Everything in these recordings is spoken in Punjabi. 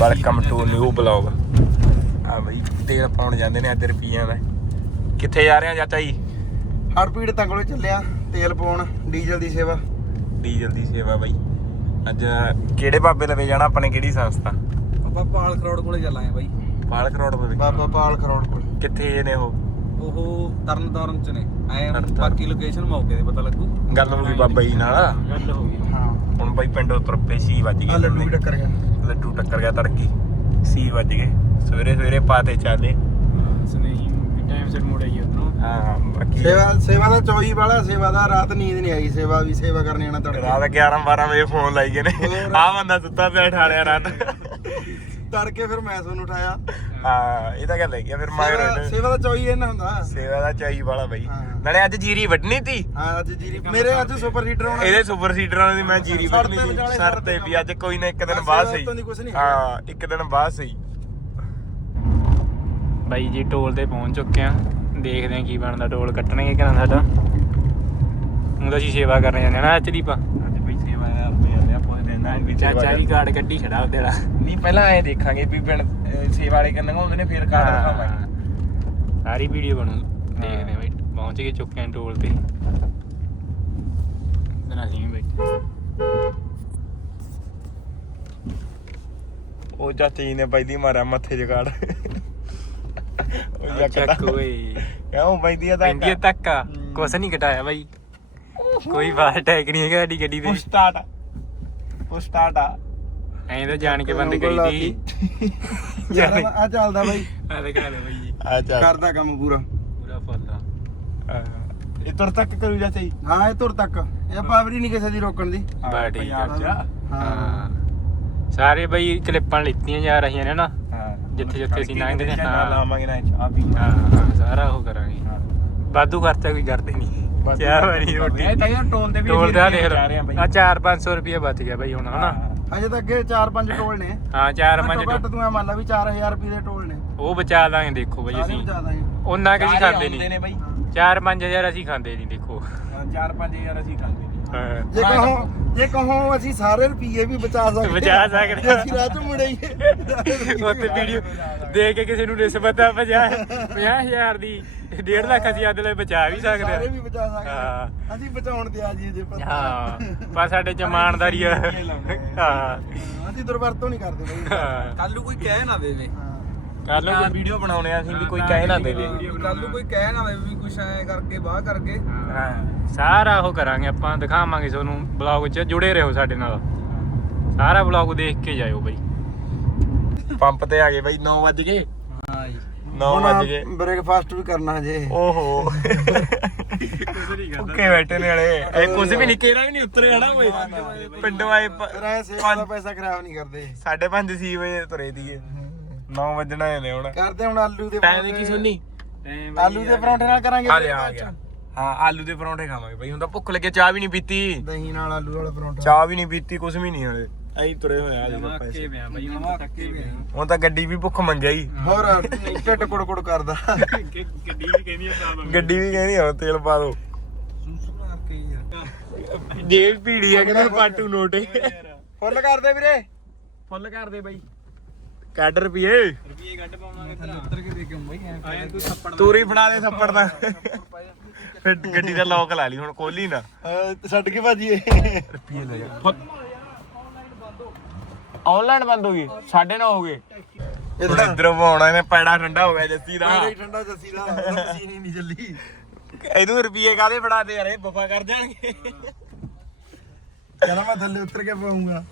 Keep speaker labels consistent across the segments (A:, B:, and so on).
A: ਵੈਲਕਮ ਟੂ ਨਿਊ ਬਲੌਗ ਆ ਬਈ ਤੇਲ ਪਾਉਣ ਜਾਂਦੇ ਨੇ ਅੱਜ ਰੁਪਈਆਂ ਦਾ। ਕਿੱਥੇ ਜਾ ਰਹੇ ਆ ਚਾਚਾ ਜੀ?
B: ਹੜਪੀੜ ਤਾਂ ਕੋਲੇ ਚੱਲਿਆ ਤੇਲ ਪਾਉਣ ਡੀਜ਼ਲ ਦੀ ਸੇਵਾ।
A: ਡੀਜ਼ਲ ਦੀ ਸੇਵਾ ਬਈ। ਅੱਜ ਕਿਹੜੇ ਬਾਬੇ ਲਵੇ ਜਾਣਾ ਆਪਣੇ ਕਿਹੜੀ ਸੰਸਥਾ?
C: ਆਪਾਂ ਪਾਲ ਕਰੋੜ ਕੋਲੇ ਚੱਲਾਂਗੇ ਬਾਈ।
A: ਪਾਲ ਕਰੋੜ ਦੇ
B: ਬਾਬਾ ਪਾਲ ਕਰੋੜ ਕੋਲ।
A: ਕਿੱਥੇ ਨੇ ਉਹ?
C: ਉਹ ਤਰਨ ਤਾਰਨ ਚ ਨੇ। ਐ। ਬਾਕੀ ਲੋਕੇਸ਼ਨ ਮੌਕੇ ਤੇ ਪਤਾ ਲੱਗੂ।
A: ਗੱਲ ਹੋ ਗਈ ਬਾਬਾ ਜੀ ਨਾਲ।
C: ਗੱਲ ਹੋ। ਗਈ
B: ਹਾਂ
A: ਹੁਣ ਬਈ ਪਿੰਡੋਂ ਤੁਰ ਪਏ ਸੀ ਵੱਜ ਗਏ
B: ਲੱਡੂ ਵੀ ਟੱਕਰ ਗਿਆ
A: ਲੱਡੂ ਟੱਕਰ ਗਿਆ ਤੜਕੀ। ਸੀ ਵੱਜ ਗਏ। ਸਵੇਰੇ ਸਵੇਰੇ ਪਾਤੇ ਚਾਲੇ।
C: ਸਨੇਹੀ ਟਾਈਮ ਸਿਰ ਮੁੜ ਆਈ ਉਧਰੋਂ।
A: ਹਾਂ ਬਾਕੀ
B: ਸੇਵਾ ਸੇਵਾ ਦਾ ਚੌਈ ਵਾਲਾ ਸੇਵਾ ਦਾ ਰਾਤ ਨੀਂਦ ਨਹੀਂ ਆਈ। ਸੇਵਾ ਵੀ ਸੇਵਾ ਕਰਨੀ ਆਣਾ ਤੜਕੇ।
A: ਰਾਤ 11 12 ਵਜੇ ਫੋਨ ਲਾਈ ਗਏ ਨੇ। ਆ ਬੰਦਾ ਸੁੱਤਾ ਪਿਆ ਠਾਲਿਆ ਰਾਤ
B: ਤੜਕੇ ਫਿਰ ਮੈਂ ਤੁਹਾਨੂੰ ਉਠਾਇਆ।
A: ਹਾਂ ਇਹ ਤਾਂ ਗੱਲ ਹੈ ਫਿਰ
B: ਸੇਵਾ
A: ਮਗਰ
B: ਸੇਵਾ ਦਾ ਚੌਈ ਇਹਨਾਂ ਹੁੰਦਾ।
A: ਸੇਵਾ ਦਾ ਚਾਈ ਵਾਲਾ ਬਈ।
B: ਹਾਂ।
A: ਨਾਲੇ ਅੱਜ ਜੀਰੀ ਵੱਢਣੀ ਤੀ।
B: ਹਾਂ ਅੱਜ ਜੀਰੀ ਮੇਰੇ ਅੱਜ ਸੁਪਰ ਹੀਟਰ ਆਉਣਾ।
A: ਇਹਦੇ ਸੁਪਰ ਸੀਡਰਾਂ ਦੀ ਮੈਂ ਜੀਰੀ ਵੱਢਣੀ
B: ਤੀ ਵਿਚਾਲੇ
A: ਸਰ ਤੇ ਵੀ ਅੱਜ ਕੋਈ ਨਾ ਇੱਕ ਦਿਨ ਬਾਅਦ
B: ਸੇਵਾ
A: ਸਹੀ।
B: ਤੋਂ ਦੀ ਕੁਛ ਨਹੀਂ।
A: ਹਾਂ ਇੱਕ ਦਿਨ ਬਾਅਦ ਸਹੀ।
D: ਬਾਈ ਜੀ ਟੋਲ ਤੇ ਪਹੁੰਚ ਚੁੱਕੇ ਆ। ਦੇਖਦੇ ਆ ਕੀ ਬਣਦਾ। ਟੋਲ ਕੱਟਣਗੇ ਕਿ ਨਾ ਸਾਡਾ। ਹੁਣ ਤਾਂ ਅਸੀਂ ਸੇਵਾ ਕਰਨ ਜਾਂਦੇ ਆ ਨਾ
A: ਅੱਜ ਜਾਂਦੇ ਵੀ
D: ਚਾਚਾ ਜੀ ਕਾਰਡ ਕੱਢੀ ਖੜਾ ਉਹਦੇ ਵਾਲਾ।
A: ਨਹੀਂ ਪਹਿਲਾਂ ਐ ਦੇਖਾਂਗੇ ਵੀ ਪਿੰਡ ਅਹ, ਸੇਵਾ ਵਾਲੇ ਕਿੰਨੇ ਹੁੰਦੇ ਨੇ ਫਿਰ ਕਾਰਡ ਦਿਖਾਵਾਂਗੇ।
D: ਸਾਰੀ ਵੀਡੀਓ ਬਣੂ ਦੇਖਦੇ ਆ ਬਾਈ ਪਹੁੰਚ ਗਏ ਚੁੱਕੇ ਆ ਟੋਲ ਤੇ। ਨਾ ਅਸੀਂ ਵੀ ਬੈਠੇ।
A: ਉਹ ਚਾਚੇ ਜੀ ਨੇ ਪਹਿਲੀ ਮਾਰਿਆ ਮੱਥੇ ਉਹ
D: ਚੱਕ ਓਏ।
A: ਕਿਉਂ ਤਾਂ
D: ਪੈਂਦੀ ਤੱਕ ਆ ਕੁਛ ਨਹੀਂ ਘਟਾਇਆ ਬਾਈ। ਕੋਈ ਬਾਹਰ ਟੈਕ ਨਹੀਂ ਹੈਗਾ ਸਾਡੀ ਗੱਡੀ
A: ਸਟਾਰਟ ਪੁਸ਼ ਸਟਾਰਟ ਆ।
D: ਐਂ ਤਾਂ ਜਾਣ ਕੇ ਬੰਦ ਕਰੀ ਦੀ।
B: ਯਾਰ ਆ ਚੱਲਦਾ ਬਾਈ।
D: ਆ ਦਿਖਾ ਦੇ ਬਾਈ ਜੀ।
A: ਆ ਚੱਲ।
B: ਕਰਦਾ ਕੰਮ ਪੂਰਾ।
D: ਪੂਰਾ ਫੁੱਲ ਆ।
A: ਇਹ ਤੁਰ ਤੱਕ ਕਰੂ ਜੀ
B: ਹਾਂ ਇਹ ਤੁਰ ਤੱਕ। ਇਹ ਪਾਵਰੀ ਨਹੀਂ ਕਿਸੇ ਦੀ ਰੋਕਣ ਦੀ।
D: ਬਾ ਠੀਕ ਆ
A: ਆ।
D: ਹਾਂ। ਸਾਰੇ ਬਈ ਕਲਿੱਪਾਂ ਲਿੱਤੀਆਂ ਜਾ ਰਹੀਆਂ ਨੇ ਨਾ।
A: ਹਾਂ।
D: ਜਿੱਥੇ ਜਿੱਥੇ ਅਸੀਂ ਲੰਘਦੇ ਨੇ,
A: ਹਾਂ। ਲਾਵਾਂਗੇ ਨਾ ਚਾਹ ਵੀ
D: ਹਾਂ ਸਾਰਾ ਉਹ ਕਰਾਂਗੇ। ਵਾਧੂ ਖਰਚਾ ਕੋਈ ਕਰਦੇ ਨਹੀਂ। ਚਾਹ ਵਾਲੀ ਰੋਟੀ?
A: ਇਹ ਤਾਂ ਯਾਰ ਟੋਲ ਤੇ ਵੀ
D: ਟੋਲ ਦਾ ਦੇਖ
A: ਜਾ ਰਹੇ ਆ
D: ਲਓ
A: ਬਈ
D: ਆ 4-500 ਰੁਪਏ ਬਚ ਗਿਆ ਬਈ ਹੁਣ ਹਨਾ?
B: ਅਜੇ ਤਾਂ ਅੱਗੇ 4-5 ਟੋਲ ਨੇ।
D: ਹਾਂ 4-5
B: ਘੱਟੋ ਘੱਟ ਤੂੰ ਇਹ ਮੰਨ ਲਾ ਵੀ 4000 ਰੁਪਏ ਦੇ ਟੋਲ ਨੇ।
D: ਉਹ ਬਚਾ ਲਾਂਗੇ ਦੇਖੋ ਬਈ ਅਸੀਂ। ਉਹਨਾਂ ਕਿ ਖਾਂਦੇ ਨਹੀਂ। 4-5000 ਅਸੀਂ ਖਾਂਦੇ ਨਹੀਂ ਦੇਖੋ।
A: 4-5000 ਅਸੀਂ ਖਾਂਦੇ
D: ਹਾਂ।
B: ਜੇ ਕਹੋ ਜੇ ਕਹੋ ਅਸੀਂ ਸਾਰੇ ਰੁਪਏ ਵੀ ਬਚਾ ਸਕਦੇ
D: ਬਚਾ ਸਕਦੇ ਹਾਂ।
B: ਅਸੀਂ ਚੋਂ ਮੁੜਈਏ
D: ਉੱਥੇ ਵੀਡੀਓ ਦੇਖ ਕੇ ਕਿਸੇ ਨੂੰ ਨਿਸਬਤ ਆ 50 50000 ਦੀ 1.5 ਲੱਖ ਅਸੀਂ ਅੱਧ ਲਈ ਬਚਾ ਵੀ ਸਕਦੇ
B: ਸਾਰੇ ਵੀ ਬਚਾ ਸਕਦੇ
D: ਹਾਂ।
B: ਹਾਂ। ਅਸੀਂ ਬਚਾਉਣ ਤੇ ਆ ਜੀ ਜੇ ਪਤਾ।
D: ਹਾਂ ਪਰ ਸਾਡੇ ਚ ਇਮਾਨਦਾਰੀ ਆ। ਹਾਂ।
B: ਅਸੀਂ ਦੁਰਵਰਤੋਂ ਨਹੀਂ ਕਰਦੇ ਬਈ।
C: ਕੱਲ ਨੂੰ ਕੋਈ ਕਹਿ ਨਾ ਦੇਵੇ।
A: ਕੱਲ ਨੂੰ ਕੋਈ ਵੀਡੀਓ ਬਣਾਉਣੇ ਆ ਅਸੀਂ ਵੀ ਕੋਈ ਕਹਿ ਨਾ ਦੇਵੇ।
C: ਕੱਲ ਨੂੰ ਕੋਈ ਕਹਿ ਨਾ ਦੇਵੇ ਵੀ ਕੁਛ ਐ ਕਰਕੇ ਬਾਹ ਕਰਕੇ।
A: ਹਾਂ
D: ਸਾਰਾ ਉਹ ਕਰਾਂਗੇ ਆਪਾਂ ਦਿਖਾਵਾਂਗੇ ਤੁਹਾਨੂੰ ਬਲੌਗ 'ਚ ਜੁੜੇ ਰਹੋ ਸਾਡੇ ਨਾਲ। ਸਾਰਾ ਬਲੌਗ ਦੇਖ ਕੇ ਜਾਇਓ ਬਈ।
A: ਪੰਪ ਤੇ ਆ ਗਏ ਬਈ 9 ਵੱਜ ਗਏ।
C: ਹਾਂ ਜੀ।
A: 9 ਵੱਜ ਗਏ।
B: ਬ੍ਰੇਕਫਾਸਟ ਵੀ ਕਰਨਾ ਹਜੇ
A: ਓਹੋ। ਓਕੇ ਬੈਠੇ ਨੇ ਵਾਲੇ ਇਹ ਕੁਝ ਵੀ ਨਹੀਂ ਕਿਹੜਾ ਵੀ ਨਹੀਂ ਉਤਰੇ ਹਨਾ ਕੋਈ। ਪਿੰਡੋਂ ਆਏ ਪ-
B: ਸੇਵਾ ਦਾ ਪੈਸਾ ਖਰਾਬ ਨਹੀਂ ਕਰਦੇ।
A: ਸਾਢੇ ਪੰਜ ਛੇ ਵਜੇ ਤੁਰੇ ਦੀਏ। 9 ਵਜਣਾ ਨੇ ਹੁਣ।
B: ਕਰਦੇ ਹੁਣ ਆਲੂ ਦੇ
A: ਟਾਈਮ ਕੀ ਸੁਣਨੀ?
B: ਆਲੂ ਦੇ ਪਰੌਂਠੇ ਨਾਲ ਕਰਾਂਗੇ
A: ਆ ਆ ਗਿਆ। ਹਾਂ ਆਲੂ ਦੇ ਪਰੌਂਠੇ ਖਾਵਾਂਗੇ ਬਈ ਹੁਣ ਤਾਂ ਭੁੱਖ ਲੱਗੇ ਚਾਹ ਵੀ ਨਹੀਂ ਪੀਤੀ।
B: ਦਹੀਂ ਨਾਲ ਆਲੂ ਵਾਲਾ ਪਰੌਂਠਾ।
A: ਚਾਹ ਵੀ ਨਹੀਂ ਪੀਤੀ ਕੁਝ ਵੀ ਨਹੀਂ ਹਲੇ। ਐਂ ਤੁਰੇ ਹੋਏ ਆ ਜਦੋਂ ਪੈਸੇ।
D: ਪਿਆ ਬਈ
C: ਜਮਾ ਥੱਕੇ ਵੀ ਆ।
A: ਹੁਣ ਤਾਂ ਗੱਡੀ ਵੀ ਭੁੱਖ ਮੰਗਿਆ ਹੀ
B: ਹੋਰ ਢਿੱਡ ਕੁੜ ਕੁੜ ਕਰਦਾ
D: ਗੱਡੀ ਵੀ ਕਹਿੰਦੀ ਆ
A: ਗੱਡੀ ਵੀ ਕਹਿੰਦੀ ਹੁਣ ਤੇਲ ਪਾ ਦੋ। ਜੇਬ ਭੀੜੀ ਆ ਕਹਿੰਦਾ ਪਾਟੂ ਨੋਟੇ।
B: ਫੁੱਲ ਕਰਦੇ ਵੀਰੇ।
A: ਫੁੱਲ ਕਰ ਦੇ ਬਾਈ। ਕੱਢ ਰੁਪਏ
D: ਰੁਪਏ ਕੱਢ ਪਾਉਣਾ
C: ਥੱਲੇ ਉੱਤਰ ਕੇ ਦੇਖੇ ਬਈ ਐ
D: ਤੂੰ ਥੱਪੜ
A: ਤੂਰੀ ਫੜਾ ਦੇ ਥੱਪੜ ਦਾ। ਫਿਰ ਗੱਡੀ ਦਾ ਲੋਕ ਲਾ ਲਈ ਹੁਣ ਕੋਲੀ ਨਾ।
B: ਛੱਡ ਕੇ ਭਾਜੀਏ
A: ਰੁਪਏ ਲੈ ਜਾ। ਆਨਲਾਈਨ ਬੰਦ ਹੋ ਗਈ ਸਾਡੇ ਨਾ ਹੋ ਗਏ। ਇਧਰੋਂ ਆਉਣਾ ਇਹਨੇ ਪੈੜਾ ਠੰਡਾ ਹੋ ਗਿਆ ਜੱਸੀ ਦਾ।
B: ਪਾਣੀ ਠੰਡਾ ਜੱਸੀ ਦਾ। ਮਸ਼ੀਨ ਹੀ ਨਹੀਂ ਚੱਲੀ।
A: ਇਹਨੂੰ ਰੁਪਏ ਕਾਦੇ ਫੜਾ ਦੇ ਯਾਰ ਇਹ ਬਫਾ ਕਰ ਜਾਣਗੇ।
B: ਕਹਿੰਦਾ ਮੈਂ ਥੱਲੇ ਉਤਰ ਕੇ ਪਾਉਂਗਾ।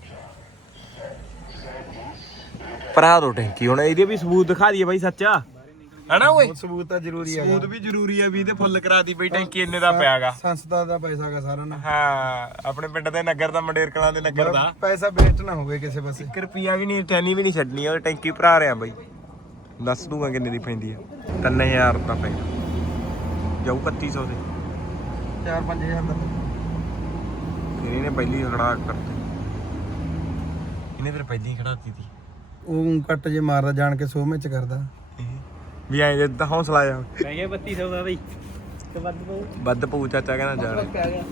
A: ਭਰਾ ਦੋ ਟੈਂਕੀ ਹੁਣ ਇਹਦੇ ਵੀ ਸਬੂਤ ਦਿਖਾ ਦਈਏ ਬਾਈ ਸੱਚਾ। ਹਨਾ ਓਏ?
B: ਉਹ ਸਬੂਤ ਤਾਂ ਜ਼ਰੂਰੀ ਹੈ
A: ਸਬੂਤ ਵੀ ਜ਼ਰੂਰੀ ਆ ਵੀ ਤੇ ਫੁੱਲ ਕਰਾ ਦੀ ਬਈ ਟੈਂਕੀ ਇੰਨੇ ਦਾ ਪਿਆਗਾ।
B: ਸੰਸਥਾ ਦਾ ਪੈਸਾ ਸਾਰਾ ਨਾ
A: ਹਾਂ ਆਪਣੇ ਪਿੰਡ ਦੇ ਨਗਰ ਦਾ ਮੰਡੇਰ ਕਲਾਂ ਦੇ ਨਗਰ ਦਾ।
B: ਪੈਸਾ ਵੇਸਟ ਨਾ ਹੋਵੇ ਕਿਸੇ ਪਾਸੇ।
A: 1 ਰੁਪਿਆ ਵੀ ਨਹੀਂ ਟੈਨੀ ਵੀ ਨਹੀਂ ਛੱਡਣੀ ਉਹ ਟੈਂਕੀ ਭਰਾ ਰਿਆ ਬਾਈ। ਦੱਸ ਦੂੰਗਾ ਕਿੰਨੇ ਦੀ ਪੈਂਦੀ ਆ। 3000 ਦਾ ਪੈਂਦਾ ਜਾਊ 3100 ਦੇ।
B: 4-5000 ਦਾ।
A: ਫਿਰ ਇਹਨੇ ਪਹਿਲੀ ਖੜਾ ਕਰਤੀ। ਇਹਨੇ ਫਿਰ ਪਹਿਲੀ ਖੜਾਤੀ ਤੀ।
B: ਉਹ ਕੱਟ ਜੇ ਮਾਰਦਾ ਜਾਣ ਕੇ ਸੋਹ ਵਿੱਚ ਕਰਦਾ।
A: ਵੀ ਐਂ ਜੇ ਤਾਂ ਹੌਸਲਾ ਜਾ
D: ਪੈ ਗਿਆ 3200 ਦਾ ਬਈ ਤੇ ਵੱਧ ਪਊ।
A: ਵੱਧ ਪਊ ਚਾਚਾ ਕਹਿੰਦਾ ਜਾ
C: ਪੈ ਗਿਆ।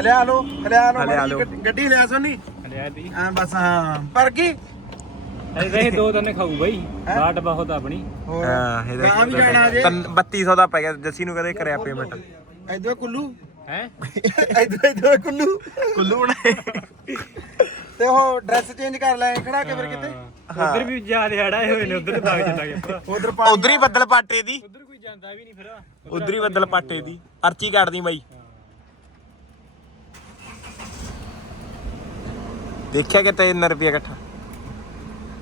B: ਹਲਿਆ ਲੋ ਹਲਿਆ ਲੋ
A: ਹਲਿਆ ਲਓ।
B: ਗੱਡੀ ਹਲਿਆ ਸੋਨੀ?
D: ਹਲਿਆ ਦੀ।
B: ਹਾਂ ਬਸ ਹਾਂ। ਪਰ ਕੀ?
D: ਹੀ ਦੋ ਤਿੰਨ ਖਾਊ ਬਾਈ। ਬਾਟ ਬਹੁਤ ਆਪਣੀ।
B: ਹੋਰ?
A: ਹਾਂ
B: ਗਾਂ ਵੀ ਜਾਣਾ ਜੇ
A: 3200 ਦਾ ਪੈ ਗਿਆ ਜੱਸੀ ਨੂੰ ਕਦੇ ਕਰਿਆ ਪੇਮੈਂਟ
B: ਇਧਰ ਕੁੱਲੂ?
D: ਹੈ?
B: ਇਧਰ ਇਧਰ ਕੁੱਲੂ?
A: ਕੁੱਲੂ ਨੇ
B: ਤੇ ਉਹ ਡਰੈਸ ਚੇਂਜ ਕਰ ਲੈ ਖੜਾ ਕੇ ਫਿਰ ਕਿਤੇ
D: ਉਧਰ ਵੀ ਜਿਆਦੇ ਅੜਾਏ ਹੋਏ ਨੇ ਉਧਰ ਦਾਗ ਚੱਲਾ ਗਿਆ
B: ਉਧਰ
A: ਉਧਰ ਹੀ ਬੱਦਲ ਪਾਟੇ ਦੀ।
D: ਉਧਰ ਕੋਈ ਜਾਂਦਾ ਵੀ ਨਹੀਂ ਫਿਰ।
A: ਉਧਰ ਹੀ ਬੱਦਲ ਪਾਟੇ ਦੀ। ਪਰਚੀ ਕੱਟਦੀ ਬਾਈ। ਦੇਖਿਆ ਕਿ 3 ਰੁਪਏ ਇਕੱਠਾ?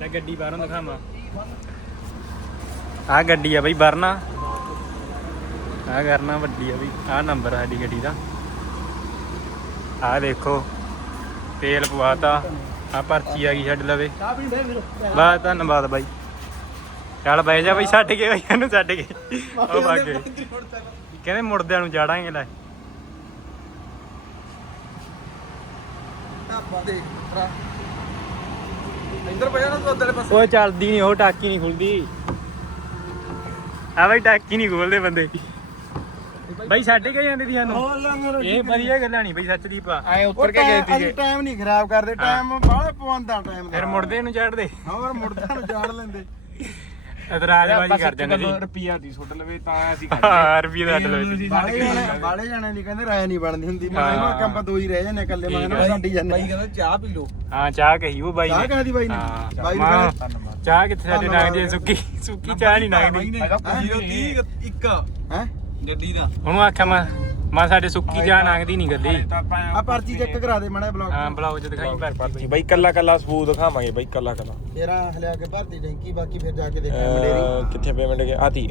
D: ਲੈ ਗੱਡੀ ਬਾਹਰੋਂ ਦਿਖਾਵਾਂ। ਆ ਗੱਡੀ ਆ ਬਈ ਵਰਨਾ। ਆ ਕਰਨਾ ਵੱਡੀ ਆ ਬਈ। ਆ ਨੰਬਰ ਆ ਸਾਡੀ ਗੱਡੀ ਦਾ। ਆ ਦੇਖੋ। ਤੇਲ ਪਵਾਤਾ ਆ ਪਰਚੀ ਆ ਗਈ ਛੱਡ ਲਵੇ। ਬਾ ਧੰਨਵਾਦ ਬਾਈ। ਚੱਲ ਬਹਿ ਜਾ ਬਈ ਛੱਡ ਕੇ ਬਈ ਇਹਨੂੰ ਛੱਡ ਕੇ। ਉਹ ਭਾਗੇ ਕਹਿੰਦੇ ਮੁੜਦਿਆਂ ਨੂੰ ਜਾੜਾਂਗੇ ਲੈ।
B: ਇੰਦਰ ਪਿਆ ਨਾ ਤੂੰ ਉਧਰਲੇ ਪਾਸੇ।
D: ਉਹ ਚੱਲਦੀ ਨਹੀਂ ਉਹ ਟਾਕੀ ਨਹੀਂ ਖੁੱਲਦੀ। ਆ ਬਈ ਟਾਕੀ ਨਹੀਂ ਖੋਲਦੇ ਬੰਦੇ। ਬਈ ਛੱਡ ਕੇ ਜਾਂਦੇ ਦੀ ਸਾਨੂੰ?
B: ਹੋਰ ਲੰਗਰ
D: ਇਹ ਵਧੀਆ ਗੱਲਾਂ ਨਹੀਂ ਬਈ ਸੱਚ ਦੀ ਪਾ
C: ਐ
B: ਉੱਪਰ ਕੇ ਗਏ ਸੀ ਟਾਈਮ ਨਹੀਂ ਖਰਾਬ ਕਰਦੇ ਟਾਈਮ ਬਾਹਲੇ ਪਵਾਉਂਦਾ ਟਾਈਮ
D: ਫਿਰ ਮੁੜਦੇ ਨੂੰ ਚੜਦੇ
B: ਹੋਰ ਮੁੜਦਾ ਨੂੰ ਜਾੜ ਲੈਂਦੇ।
D: ਇਤਰਾਜ਼ਬਾਜ਼ੀ ਕਰ ਜਾਂਦੇ ਜੀ।
C: ਰੁਪਿਆ ਦੀ ਸੁੱਟ ਲਵੇ ਤਾਂ ਅਸੀਂ
D: ਹਾਂ ਰੁਪਏ ਦਾ ਲਓ ਜੀ।
B: ਬਾਲੇ ਜਾਣੇ ਬਾਲੇ ਜਾਣੇ ਨਹੀਂ ਕਹਿੰਦੇ ਰਾਇ ਨਹੀਂ ਬਣਦੀ ਹੁੰਦੀ। ਮੈਂ। ਇਹਨਾਂ ਕੰਪਾ ਦੋ ਹੀ ਰਹਿ ਜਾਂਦੇ ਇਕੱਲੇ ਮੈਂ ਇਹਨਾਂ ਛੱਡੀ ਜਾਂਦੇ
C: ਬਾਈ ਕਹਿੰਦਾ ਚਾਹ ਪੀ ਲਓ।
D: ਹਾਂ ਚਾਹ ਕਹੀ ਉਹ ਬਾਈ
B: ਚਾਹ
D: ਨੇ
B: ਕਾਦੀ ਬਾਈ ਨੇ?
D: ਹਾਂ।
B: ਬਾਈ ਨੇ
C: ਧੰਨਵਾਦ
D: ਚਾਹ ਕਿੱਥੇ ਸਾਡੇ ਨੰਗਦੀ ਹੈ? ਸੁੱਕੀ ਸੁੱਕੀ ਚਾਹ ਨਹੀਂ ਨੰਗਦੀ
C: ਇੱਕ
B: ਹੈ?
C: ਗੱਡੀ ਦਾ।
D: ਉਹਨੂੰ ਆਖਿਆ ਮੈਂ ਮੈਂ ਸਾਡੇ ਸੁੱਕੀ ਚਾਹ ਨੰਗਦੀ ਨਹੀਂ ਗੱਲੀ
B: ਆ ਪਰਚੀ ਚੈੱਕ ਕਰਾ ਦੇ ਮੜਾ ਬਲੌਗ
D: ਹਾਂ ਬਲਾਉ ਚ ਦਿਖਾਈ ਪਰਚੀ
A: ਬਾਈ ਕੱਲਾ ਕੱਲਾ ਸਬੂਤ ਦਿਖਾਵਾਂਗੇ ਬਾਈ ਕੱਲਾ ਕੱਲਾ।
B: ਤੇਰਾ ਹਲਿਆ ਕੇ ਭਰਤੀ ਟੈਂਕੀ ਬਾਕੀ ਫਿਰ ਜਾ ਕੇ ਦੇਖਾਂਗੇ ਮੰਡੇਰੀ।
A: ਅਹ, ਕਿੱਥੇ ਪੇਮੈਂਟ ਗਿਆ ਆਤੀ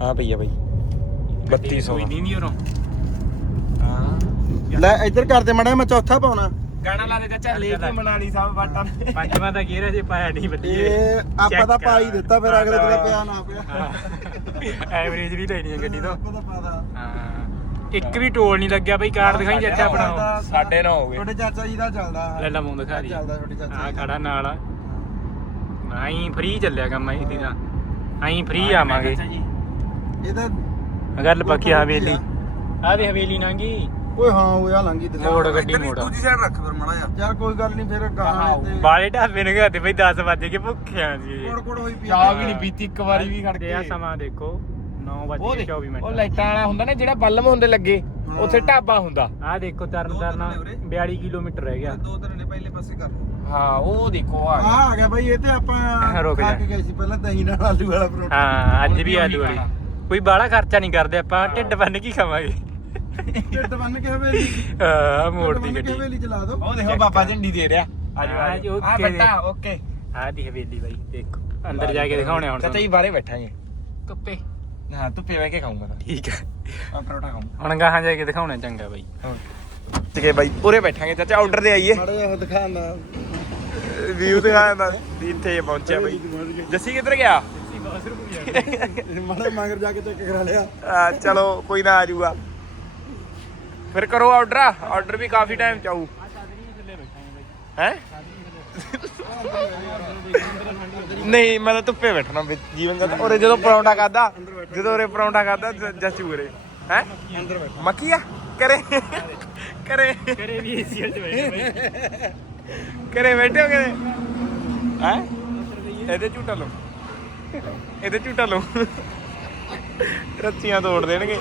A: ਆ ਪਈ ਆ ਬਾਈ। 3200
D: ਕੋਈ ਨਹੀਂ ਨਹੀਂ ਉਰੋਂ।
B: ਲੈ ਇੱਧਰ ਕਰਦੇ ਮੜਾ ਮੈਂ ਚੌਥਾ ਪਾਉਣਾ।
C: ਗਾਣਾ ਲਾ ਦੇ ਚਾਚਾ ਲੈ। ਕੇ ਮਨਾਲੀ ਸਾਹਿਬ ਬਾਟਾ
D: ਪੰਜਵਾਂ ਦਾ ਗੇਰ ਜੇ ਪਾਇਆ ਨਹੀਂ ਬੱਤੀ
B: ਇਹ ਆਪਾਂ ਤਾਂ ਪਾ ਹੀ ਦਿੱਤਾ ਫਿਰ ਅਗਲੇ ਦਿਨ ਪਿਆ ਨਾ ਪਿਆ।
D: ਐਵਰੇਜ ਵੀ ਲੈਣੀ ਹੈ ਗੱਡੀ ਤੋਂ।
B: ਆਪਾਂ ਤਾਂ ਪਾਦਾ
D: ਹਾਂ। ਇੱਕ ਵੀ ਟੋਲ ਨਹੀਂ ਲੱਗਿਆ ਬਈ ਕਾਰਡ ਦਿਖਾਈ ਜੱਟਾ ਆਪਣਾ
A: ਸਾਡੇ ਨਾਲ ਹੋ ਗਏ।
B: ਤੁਹਾਡੇ ਚਾਚਾ ਜੀ ਦਾ ਚੱਲਦਾ
D: ਲੈ ਲਾ ਮੂੰਹ ਦਿਖਾ ਦੀ।
B: ਚੱਲਦਾ ਤੁਹਾਡੇ ਚਾਚਾ
D: ਆ
B: ਜੀ ਦਾ।
D: ਖੜਾ ਨਾਲ ਆਈ ਫ੍ਰੀ ਚੱਲਿਆ ਕੰਮ ਇਹਦੀ ਦਾ ਆਈ ਫ੍ਰੀ ਆਵਾਂਗੇ।
B: ਇਹ ਤਾਂ
D: ਗੱਲ ਪੱਕੀ ਆ ਹਵੇਲੀ। ਆ ਦੇ ਹਵੇਲੀ ਨਾਂਗੀ।
B: ਓਏ ਹਾਂ ਉਹ ਆ ਲੰਗੀ ਤੇ
D: ਮੋੜ ਗੱਡੀ ਮੋੜ।
C: ਸਾਈਡ ਰੱਖ ਫਿਰ ਮੜਾ ਜਾ
B: ਯਾਰ ਕੋਈ ਗੱਲ ਨਹੀਂ ਫਿਰ ਗਾਹਾਂ ਤੇ
D: ਬਾਲੇ ਢਾਬੇ ਨੂੰ ਗਏ ਤੇ ਬਈ 10 ਵਜੇ ਕੇ ਭੁੱਖਿਆਂ ਸੀ
B: ਕੋੜ ਕੋੜ ਹੋਈ ਪਈ
C: ਚਾਹ ਵੀ ਨਹੀਂ ਪੀਤੀ ਇੱਕ ਵਾਰੀ ਵੀ ਖੜ ਕੇ
D: ਆ ਸਮਾਂ ਦੇਖੋ 9
C: ਉਹ
D: ਵਜੇ
C: ਦੇਖ,
D: 24 ਮਿੰਟ।
C: ਉਹ ਲਾਈਟਾਂ ਵਾਲਾ ਹੁੰਦਾ ਨਾ ਜਿਹੜਾ ਬੱਲਬ ਹੁੰਦੇ ਲੱਗੇ ਉੱਥੇ ਢਾਬਾ ਹੁੰਦਾ।
D: ਆ ਦੇਖੋ ਤਰਨ ਤਰਨ 42 ਕਿਲੋਮੀਟਰ ਰਹਿ ਗਿਆ।
B: ਦੋ ਤਿੰਨ ਨੇ ਪਹਿਲੇ ਪਾਸੇ ਕਰ
C: ਹਾਂ ਉਹ ਦੇਖੋ ਆ
B: ਆ ਆ ਗਿਆ ਬਈ ਇਹ ਤੇ ਆਪਾਂ ਖਾ
D: ਜਾ।
B: ਕੇ ਗਏ ਸੀ ਪਹਿਲਾਂ ਦਹੀਂ ਨਾਲ ਆਲੂ ਵਾਲਾ ਪਰੌਂਠਾ।
D: ਹਾਂ ਅੱਜ ਵੀ ਆਲੂ ਵਾਲੀ। ਕੋਈ ਬਾਹਲਾ ਖਰਚਾ ਨਹੀਂ ਕਰਦੇ ਆਪਾਂ ਢਿੱਡ ਬੰਨ ਕੀ ਖਾਵਾਂਗੇ।
B: ਢਿੱਡ ਬੰਨ ਕੇ ਹਵੇਲੀ।
D: ਆ ਮੋੜ
B: ਢਿੱਡ
D: ਦੀ
B: ਬੰਨ੍ਹ ਕੇ
D: ਗੱਡੀ।
B: ਹਵੇਲੀ ਚਲਾ ਦੋ।
C: ਉਹ ਦੇਖੋ ਬਾਬਾ ਝੰਡੀ ਦੇ ਰਿਹਾ।
D: ਆ ਜੋ
C: ਆ ਬੱਟਾ ਓਕੇ।
D: ਆ ਦੀ ਹਵੇਲੀ ਬਾਈ ਦੇਖੋ। ਅੰਦਰ ਜਾ ਕੇ ਦਿਖਾਉਣੇ ਹੁਣ
C: ਚਾਚਾ ਜੀ ਬਾਹਰੇ ਬੈਠਾਂਗੇ
D: ਧੁੱਪੇ।
C: ਹਾਂ ਤੂੰ ਪੀਵੇਂ ਕੇ ਖਾਊਂਗਾ
D: ਠੀਕ ਹੈ
C: ਆ ਪਰੋਠਾ ਖਾਊਂਗਾ।
D: ਹੁਣ ਗਾਹਾਂ ਜਾ ਕੇ ਦਿਖਾਉਣਾ ਚੰਗਾ ਬਾਈ।
A: ਠੀਕ ਬਾਈ ਪੂਰੇ ਬੈਠਾਂਗੇ ਚਾਚਾ ਆਰਡਰ ਦੇ ਆਈਏ।
B: ਮਾੜਾ ਜਿਹਾ ਉਹ ਦਿਖਾਣਾ
A: ਵੀਊ ਦਿਖਾਇਆ ਮੈਂ ਵੀ ਇੱਥੇ ਪਹੁੰਚਿਆ ਬਾਈ। ਜੱਸੀ ਕਿੱਧਰ ਗਿਆ?
B: ਮਾੜਾ ਮਗਰ ਜਾ ਕੇ ਚੈੱਕ ਕਰਾ ਲਿਆ।
A: ਆ ਚਲੋ ਕੋਈ ਨਾ ਆ ਜਾਊਗਾ। ਫਿਰ ਕਰੋ ਆਰਡਰ ਆਰਡਰ ਵੀ ਕਾਫੀ ਟਾਈਮ ਚ ਆਊ। ਹੈ? ਨਹੀਂ, ਮੈਂ ਤਾਂ ਧੁੱਪੇ ਬੈਠਣਾ ਵਿੱਚ, ਜੀਵਨ ਦਾ ਉਰੇ ਜਦੋਂ ਪਰੌਂਠਾ ਖਾਦਾ ਜਦੋਂ ਉਰੇ ਪਰੌਂਠਾ ਖਾਦਾ ਜੱਸੂ ਉਰੇ। ਹੈ?
B: ਅੰਦਰ ਬੈਠ
A: ਮੱਕੀ ਆ? ਕਰੇ ਕਰੇ
D: ਕਰੇ ਵੀ ਏਸੀਐਲ ਚ ਬੈਠੇ ਬਾਈ
A: ਕਰੇ ਬੈਠੇ ਹੋ? ਕਰੇ ਹੈ ਇਹਦੇ ਝੂਟਾ ਲਓ। ਇਹਦੇ ਝੂਟਾ ਲਓ। ਰੱਸੀਆਂ ਤੋੜ ਦੇਣਗੇ।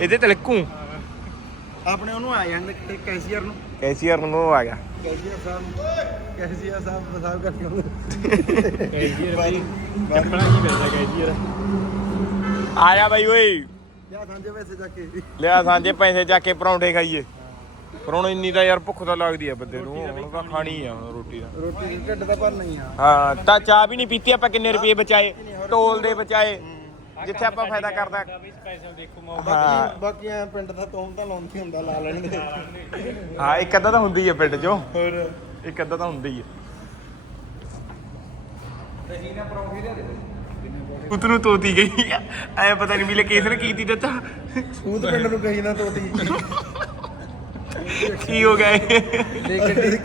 A: ਇਹਦੇ ਤਲਕੂ
B: ਆਪਣੇ ਉਹਨੂੰ ਆ ਜਾਣ ਤੇ ਕੈਸ਼ੀਅਰ ਨੂੰ।
A: ਕੈਸੀਅਰ ਨੂੰ ਉਹ ਆ ਗਿਆ।
B: ਕੈਸ਼ੀਅਰ ਸਾਹਿਬ ਕੈਸ਼ੀਅਰ ਸਾਹਿਬ ਸਾਹਿਬ ਕਰਕੇ ਉਹਨੂੰ
D: ਕੈਜੀਅਰ ਬਾਈ ਚੱਪਲਾਂ ਹੀ ਮਿਲਦਾ ਕੈਜੀਅਰ
A: ਆ ਜਾ ਬਾਈ ਓਏ।
B: ਜਾਂ ਸਾਂਝੇ ਪੈਸੇ ਜਾ ਕੇ।
A: ਲਿਆ ਸਾਂਝੇ ਪੈਸੇ ਜਾ ਕੇ ਪਰੌਂਠੇ ਖਾਈਏ। ਪਰ ਹੁਣ ਇੰਨੀ ਤਾਂ ਯਾਰ ਭੁੱਖ ਤਾਂ ਲੱਗਦੀ ਆ ਬੰਦੇ ਨੂੰ ਹੁਣ ਤਾਂ ਖਾਣੀ ਆ ਹੁਣ ਰੋਟੀ ਦਾ
B: ਰੋਟੀ ਢਿੱਡ ਤਾਂ ਭਰਨਾ ਹੀ ਆ।
A: ਹਾਂ ਤਾਂ ਚਾਹ ਵੀ ਨਹੀਂ ਪੀਤੀ ਆਪਾਂ ਕਿੰਨੇ ਰੁਪਏ ਬਚਾਏ ਟੋਲ ਦੇ ਬਚਾਏ। ਜਿੱਥੇ ਆਪਾਂ ਫਾਇਦਾ ਕਰਦਾ।
D: ਸਪੈਸ਼ਲ ਦੇਖੋ ਮੌਕਾ
B: ਬਾਕੀ ਬਾਕੀ ਐ ਪਿੰਡ ਦਾ ਤੋਮ ਤਾਂ ਲਾਉਂਦੀ ਹੁੰਦਾ ਲਾ ਲੈਣਗੇ।
A: ਹਾਂ ਇੱਕ ਅੱਧਾ ਤਾਂ ਹੁੰਦੀ ਹੈ ਪਿੰਡ 'ਚੋਂ। ਹੋਰ? ਇੱਕ ਅੱਧਾ ਤਾਂ ਹੁੰਦੀ ਹੈ ਉਤ ਨੂੰ ਤੋਤੀ ਗਈ ਐ ਪਤਾ ਨਹੀਂ ਮਿਲੇ ਕਿਸ ਨੇ ਕੀਤੀ ਦਿੱਤਾ
B: ਸੂਤ ਪਿੰਡ ਨੂੰ ਕਹੀ ਨਾ ਤੋਤੀ।
A: ਕੀ ਹੋ ਗਿਆ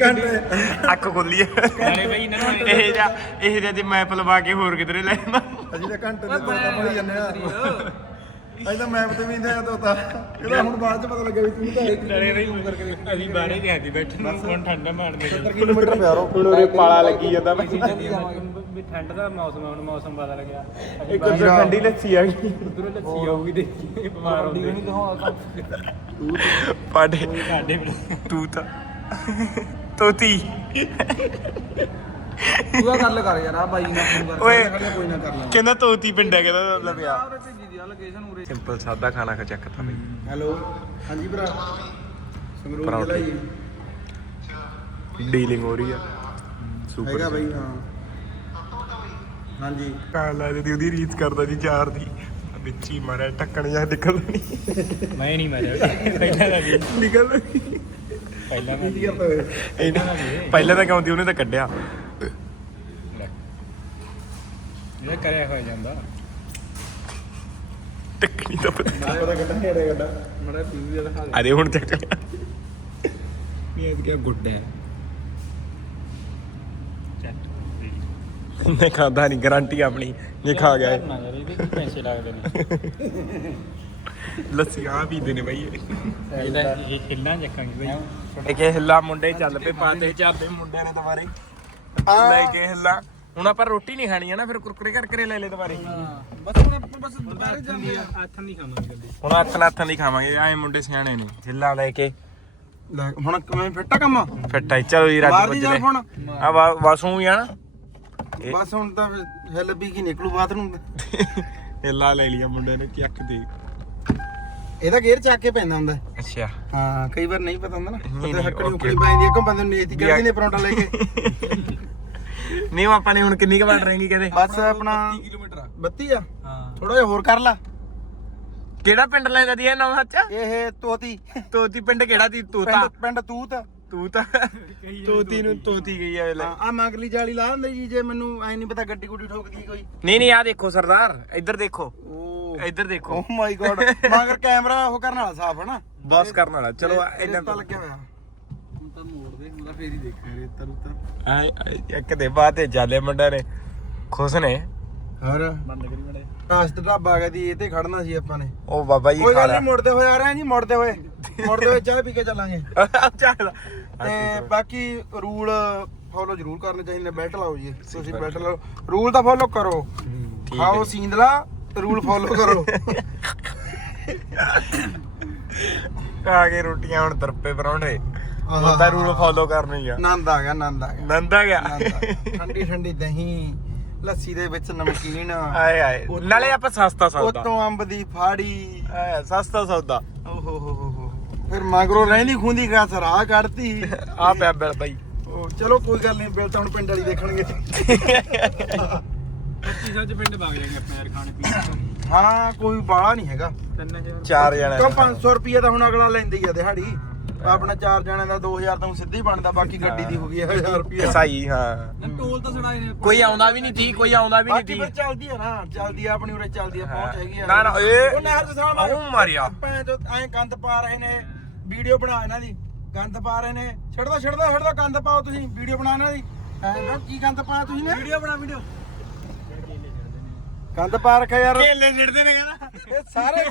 B: ਘੰਟੇ
A: ਅੱਖ ਖੁੱਲੀ ਹੈ।
D: ਨਾਲੇ ਬਈ ਇਹਨਾਂ ਨੂੰ
A: ਇਹ ਜਾ ਇਹ ਜਾ ਜੇ ਮੈਪ ਲਵਾ ਕੇ ਹੋਰ ਕਿਧਰੇ ਲੈ ਜਾਂਦਾ
B: ਅਸੀਂ ਤਾਂ ਘੰਟੇ ਦੇ ਤੋਤਾ ਪੜੀ ਜਾਂਦੇ ਆ। ਅਜੇ ਤਾਂ ਮੈਪ ਤੇ ਵੀ ਨਹੀਂ ਆਇਆ ਤੋਤਾ ਇਹਦਾ ਹੁਣ ਬਾਅਦ ਚ ਪਤਾ ਲੱਗਿਆ ਵੀ ਤੂੰ ਤਾਂ
D: ਡਰੇ ਨਹੀਂ ਅਸੀਂ ਬਾਹਰੇ ਗਏ ਸੀ ਬੈਠਣ ਨੂੰ ਹੁਣ ਠੰਡਾ ਮਾਰਦੇ
B: 70 ਕਿਲੋਮੀਟਰ ਪਿਆ ਰੋ।
A: ਹੁਣ ਉਰੇ ਪਾਲਾ ਲੱਗੀ ਜਾਂਦਾ
D: ਵੀ ਠੰਡ ਦਾ ਮੌਸਮ ਆ, ਹੁਣ ਮੌਸਮ ਬਦਲ ਗਿਆ।
A: ਇੱਕ ਉਧਰ ਠੰਡੀ ਲੱਸੀ ਆ ਗਈ।
D: ਉਧਰੋਂ ਲੱਸੀ ਆਊਗੀ ਦੇਖੀ। ਬਿਮਾਰ ਹੁੰਦੇ।
A: ਪਾਡੇ
D: ਸਾਡੇ
A: ਤੂੰ ਤਾਂ। ਤੋਤੀ।
B: ਤੂੰ ਆ ਗੱਲ ਕਰ ਯਾਰ ਆ ਬਾਈ ਨਾਲ ਫੋਨ ਕਰ।
A: ਓਏ
B: ਕੋਈ ਨਾ ਕਰ ਲਾਂ।
A: ਕਹਿੰਦਾ ਤੋਤੀ ਪਿੰਡ ਹੈ ਕਹਿੰਦਾ
B: ਦੀ ਆ ਲੋਕੇਸ਼ਨ ਉਰੇ।
A: ਸਿੰਪਲ ਸਾਦਾ ਖਾਣਾ ਖਾ ਚੱਕਤਾ ਬਈ।
B: ਹੈਲੋ। ਹਾਂਜੀ ਭਰਾ। ਸੰਗਰੂਰ। ਜ਼ਿਲ੍ਹਾ
A: ਡੀਲਿੰਗ ਹੋ ਰਹੀ ਆ।
B: ਹੈਗਾ
A: ਸੁਪਰ
B: ਬਾਈ ਹਾਂ। ਹਾਂਜੀ।
A: ਕਾਂ ਲਾ ਦੀ ਉਹਦੀ ਰੀਤ ਕਰਦਾ ਜੀ ਚਾਰ ਦੀ। ਵਿੱਚ ਹੀ ਮਾਰਿਆ ਟੱਕਣ ਜਾਂ ਨਿਕਲ ਨਹੀਂ।
D: ਮੈਂ ਨਹੀਂ ਮਰਿਆ ਪਹਿਲਾਂ ਦਾ ਵੀ
A: ਨਿਕਲ ਨਹੀਂ।
D: ਪਹਿਲਾਂ ਦਾ
B: ਕੀ ਕਰਦਾ ਹੋਏ
A: ਇਹਨੇ ਪਹਿਲਾਂ ਤਾਂ ਕਿਉਂ ਦੀ ਉਹਨੇ ਤਾਂ ਕੱਢਿਆ।
D: ਇਹ ਕਰਿਆ ਹੋਇਆ ਜਾਂਦਾ।
A: ਟੱਕਣੀ ਤਾਂ ਪਤਾ
B: ਨਾ ਪਤਾ ਕੱਢਾ ਨੇੜੇ ਕੱਢਾ ਮੜਾ ਪੀਊ ਜਿਹਾ ਦਿਖਾ ਦੇ।
A: ਅਰੇ ਹੁਣ ਚੱਕ ਲਿਆ।
D: ਵੀ ਇਹ ਕੀ ਗੁੱਡ ਹੈ।
A: ਨੇ ਖਾਦਾ ਨਹੀਂ ਗਾਰੰਟੀ ਆਪਣੀ ਜੇ ਖਾ ਗਿਆ ਇਹ।
D: ਨਾ ਯਾਰ ਇਹਦੇ ਕੀ ਪੈਸੇ ਲੱਗਦੇ ਨੇ।
A: ਲੱਸੀ ਆ ਪੀਂਦੇ ਨੇ ਬਾਈ ਇਹ।
D: ਇਹਦਾ ਇਹ ਖਿੱਲਾਂ ਚੱਕਾਂਗੇ ਬਈ।
A: ਇਹ ਕਿ ਹਿੱਲਾ ਮੁੰਡੇ ਚੱਲ ਪਏ ਪਾਤੇ ਚਾਬੇ ਮੁੰਡਿਆਂ ਨੇ ਦੁਬਾਰੇ। ਲੈ ਕੇ ਹਿੱਲਾ। ਹੁਣ ਆਪਾਂ ਰੋਟੀ ਨਹੀਂ ਖਾਣੀ ਹੈ ਨਾ ਫਿਰ ਕੁਰਕਰੇ ਕਰਕੇ ਲੈ ਲੈ ਦੁਬਾਰੇ।
B: ਬਸ ਹੁਣ ਆਪਾਂ ਬਸ ਦੁਬਾਰੇ ਜਾਂਦੇ ਆ।
D: ਹੱਥ ਨਹੀਂ ਖਾਵਾਂਗੇ
A: ਹੁਣ ਹੱਥ ਨਾਲ ਹੱਥਾਂ ਦੀ ਖਾਵਾਂਗੇ ਐ ਮੁੰਡੇ ਸਿਆਣੇ ਨੇ। ਹਿੱਲਾ ਲੈ ਕੇ।
B: ਲੈ ਹੁਣ ਕਿਵੇਂ ਫਿੱਟਾ ਕੰਮ?
A: ਫਿੱਟਾ ਚਲੋ ਜੀ ਰੱਜ
B: ਦੀ ਫੋਨ।
A: ਆ ਵਾਸੂ ਹੀ ਆ ਨਾ। ਇਹ-
B: ਬਸ ਹੁਣ ਤਾਂ ਹਿੱਲ ਵੀ ਕੀ ਨਿਕਲੂ ਬਾਥਰੂਮ
A: ਹਿੱਲਾ ਲੈ ਲਿਆ ਮੁੰਡੇ ਨੇ ਚੱਕ ਦੇ।
B: ਇਹਦਾ ਗੇਅਰ ਚੱਕ ਕੇ ਪੈਂਦਾ ਹੁੰਦਾ।
A: ਅੱਛਾ।
B: ਹਾਂ ਕਈ ਵਾਰ ਨਹੀਂ ਪਤਾ ਹੁੰਦਾ ਨਾ।
A: ਨਹੀਂ,
B: ਤੇ ਹੱਕੜੀ
A: okay.
B: ਉਕੜੀ ਪੈਂਦੀ ਹੈ ਕੋ ਬੰਦੇ ਨੂੰ ਨੀਤੀ
A: ਵੀ
B: ਕਰਦੀ ਨੇ ਪਰੌਂਠਾ ਲੈ ਕੇ।
A: ਨਹੀਂ ਆਪਾਂ ਨੇ ਹੁਣ ਕਿੰਨੀ ਕੁ ਵਾਰ ਰਹੇਂਗੀ ਕਹਿੰਦੇ?
B: ਬਸ ਆਪਣਾ 30 ਕਿਲੋਮੀਟਰ 32 ਆ।
D: ਹਾਂ।
B: ਥੋੜਾ ਜਿਹਾ ਹੋਰ ਕਰ ਲਾ।
A: ਕਿਹੜਾ ਪਿੰਡ ਲੈਂਦਾ ਦੀ ਇਹ ਨਾਮ ਸੱਚ?
B: ਇਹ ਤੋਤੀ।
A: ਤੋਤੀ ਪਿੰਡ ਕਿਹੜਾ ਦੀ? ਤੋਤਾ।
B: ਪਿੰਡ ਪਿੰਡ ਤੂਤ।
A: ਤੂੰ ਤਾਂ ਤੋਤੀ ਨੂੰ ਤੋਤੀ ਗਈ ਆ ਵੇਲੇ
B: ਹਾਂ ਆ ਮਗਲੀ ਜਾਲੀ ਲਾ ਹੁੰਦੀ ਜੀ ਜੇ ਮੈਨੂੰ ਐ ਨਹੀਂ ਪਤਾ ਗੱਡੀ ਗੁੱਡੀ ਠੋਕਦੀ ਕੋਈ।
A: ਨਹੀਂ ਨਹੀਂ ਆ ਦੇਖੋ ਸਰਦਾਰ ਇੱਧਰ ਦੇਖੋ।
B: ਓ
A: ਇੱਧਰ ਦੇਖੋ।
B: ਓ ਮਾਈ ਗੋਡ ਮਗਰ ਕੈਮਰਾ ਉਹ ਕਰਨ ਵਾਲਾ ਸਾਫ਼ ਹੈ ਨਾ
A: ਬਸ ਕਰਨ ਵਾਲਾ ਚਲੋ
B: ਇੰਨਾ
A: ਇਹਨਾਂ
B: ਲੱਗਿਆ ਹੋਇਆ। ਹੁਣ ਤਾਂ ਮੋੜ ਦੇ ਹੁਣ ਤਾਂ ਫੇਰ ਹੀ ਦੇਖਾਂ ਰੇਤਾ ਰੂਤਾ।
A: ਆਏ ਆਏ, ਇੱਕ ਦੇ ਬਾਅਦ ਤੇ ਜਾਲੇ ਮੁੰਡਾ ਨੇ ਖੁਸ਼ ਨੇ।
B: ਹੋਰ?
D: ਬੰਦ ਕਰੀ ਮੜੇ
B: ਕਾਸਟ ਢਾਬਾ ਆ ਗਿਆ ਦੀ ਇਹ ਤੇ ਖੜਨਾ ਸੀ ਆਪਾਂ ਨੇ।
A: ਉਹ ਬਾਬਾ ਜੀ
B: ਕੋਈ
A: ਖਾ
B: ਗੱਲ ਨਹੀਂ ਮੁੜਦੇ ਹੋਏ ਆ ਰਹੇ ਆ ਜੀ ਮੁੜਦੇ ਹੋਏ। ਮੁੜਦੇ ਹੋਏ ਚਾਹ ਪੀ ਕੇ ਚੱਲਾਂਗੇ।
A: ਚੱਲ
B: ਤੇ ਬਾਕੀ ਰੂਲ ਫੋਲੋ ਜ਼ਰੂਰ ਕਰਨੇ ਚਾਹੀਦੇ ਨੇ ਬੈਲਟ ਲਾਓ ਜੀ ਤੁਸੀਂ ਬੈਲਟ ਲਾਓ। ਰੂਲ ਤਾਂ ਫੋਲੋ ਕਰੋ।
A: ਠੀਕ
B: ਖਾਓ। ਸੀਂਦਲਾ ਰੂਲ ਫੋਲੋ ਕਰੋ।
A: ਆ ਕੇ ਰੋਟੀਆਂ ਹੁਣ ਤਰਪੇ ਪਰੌਂਠੇ। ਹੁਣ ਤਾਂ ਰੂਲ ਫੋਲੋ ਕਰਨੀ ਆ।
B: ਆਨੰਦ ਆ ਗਿਆ ਆਨੰਦ ਆ ਗਿਆ।
A: ਨੰਦ ਆ ਗਿਆ।
B: ਆਨੰਦ ਆ ਗਿਆ। ਠੰਡੀ ਠੰਡੀ ਦਹੀਂ। ਲੱਸੀ ਦੇ ਵਿੱਚ ਨਮਕੀਨ।
A: ਆਏ ਆਏ।
B: ਉੱਤੋਂ-
A: ਨਾਲੇ ਆਪਾਂ ਸਸਤਾ ਸੌਦਾ।
B: ਉਤੋਂ ਅੰਬ ਦੀ ਫਾੜੀ।
A: ਆਏ ਸਸਤਾ ਸੌਦਾ।
B: ਓਹੋ ਹੋ ਹੋ ਹੋ। ਫਿਰ ਮਗਰੋਂ ਖੁੰਦੀ ਗਾ ਸਰਾਹ ਕੱਢਤੀ।
A: ਆ ਪਿਆ ਬਿਲ ਬਾਈ।
B: ਉਹ ਚਲੋ ਕੋਈ ਗੱਲ ਨਹੀਂ ਬਿਲ ਤਾਂ ਹੁਣ ਪਿੰਡ ਵਾਲੀ ਦੇਖਣਗੇ।
D: 25 ਸੱਚ ਪਿੰਡ ਵਗ ਜਾਗੇ ਆਪਣੇ ਯਾਰ ਖਾਣੇ ਪੀਣੇ
B: ਹਾਂ ਕੋਈ ਬਾਲਾ ਨਹੀਂ ਹੈਗਾ।
D: 3000
A: ਚਾਰ ਜਣੇ।
B: ਕਿਉਂ 500 ਰੁਪਏ ਤਾਂ ਹੁਣ ਅਗਲਾ ਲੈਂਦੀ ਆ ਦਿਹਾੜੀ। ਆਪਣਾ ਚਾਰ ਜਣਿਆਂ ਦਾ 2000 ਤਾਂ ਸਿੱਧੀ ਬਣਦਾ ਬਾਕੀ ਗੱਡੀ ਦੀ ਹੋ। ਗਈ 1000 ਰੁਪਏ
A: ਸਾਈ ਹਾਂ।
D: ਟੋਲ ਤਾਂ ਛੜਾਏ ਨੇ।
A: ਕੋਈ ਆਉਂਦਾ ਵੀ ਨਹੀਂ ਤੀ ਕੋਈ ਆਉਂਦਾ ਵੀ ਨਹੀਂ
B: ਬਾਕੀ
A: ਤੀ
B: ਚੱਲਦੀ ਆ ਨਾ ਚੱਲਦੀ ਆ ਆਪਣੀ ਉਰੇ ਚੱਲਦੀ ਆ ਪਹੁੰਚ ਹੈਗੀ ਆ
A: ਨਾ, ਨਾ, ਇਹ-
B: ਉਹ ਨਹਿਰ ਚ ਸਾਲ ਮਾਰ
A: ਉਹ ਮਾਰਿਆ।
B: ਭੈਣ ਚੋ ਐਂ ਗੰਦ ਪਾ ਰਹੇ ਨੇ ਵੀਡੀਓ ਬਣਾ ਇਹਨਾਂ ਦੀ। ਗੰਦ ਪਾ ਰਹੇ ਨੇ। ਛੱਡਦਾ ਛੱਡਦਾ ਛੱਡਦਾ ਗੰਦ ਪਾਓ ਤੁਸੀਂ ਵੀਡੀਓ ਬਣਾ ਇਹਨਾਂ ਦੀ। ਐਂ ਕਹੋ, ਕੀ ਗੰਦ ਪਾਇਆ ਤੁਸੀਂ ਨੇ? ਵੀਡੀਓ ਬਣਾ ਵੀਡੀਓ। ਗੰਦ ਪਾ ਰੱਖਿਆ ਯਾਰ।
A: ਕੇਲੇ ਛਿੜਦੇ ਨੇ ਕਹਿੰਦਾ।
B: ਇਹ ਸਾਰੇ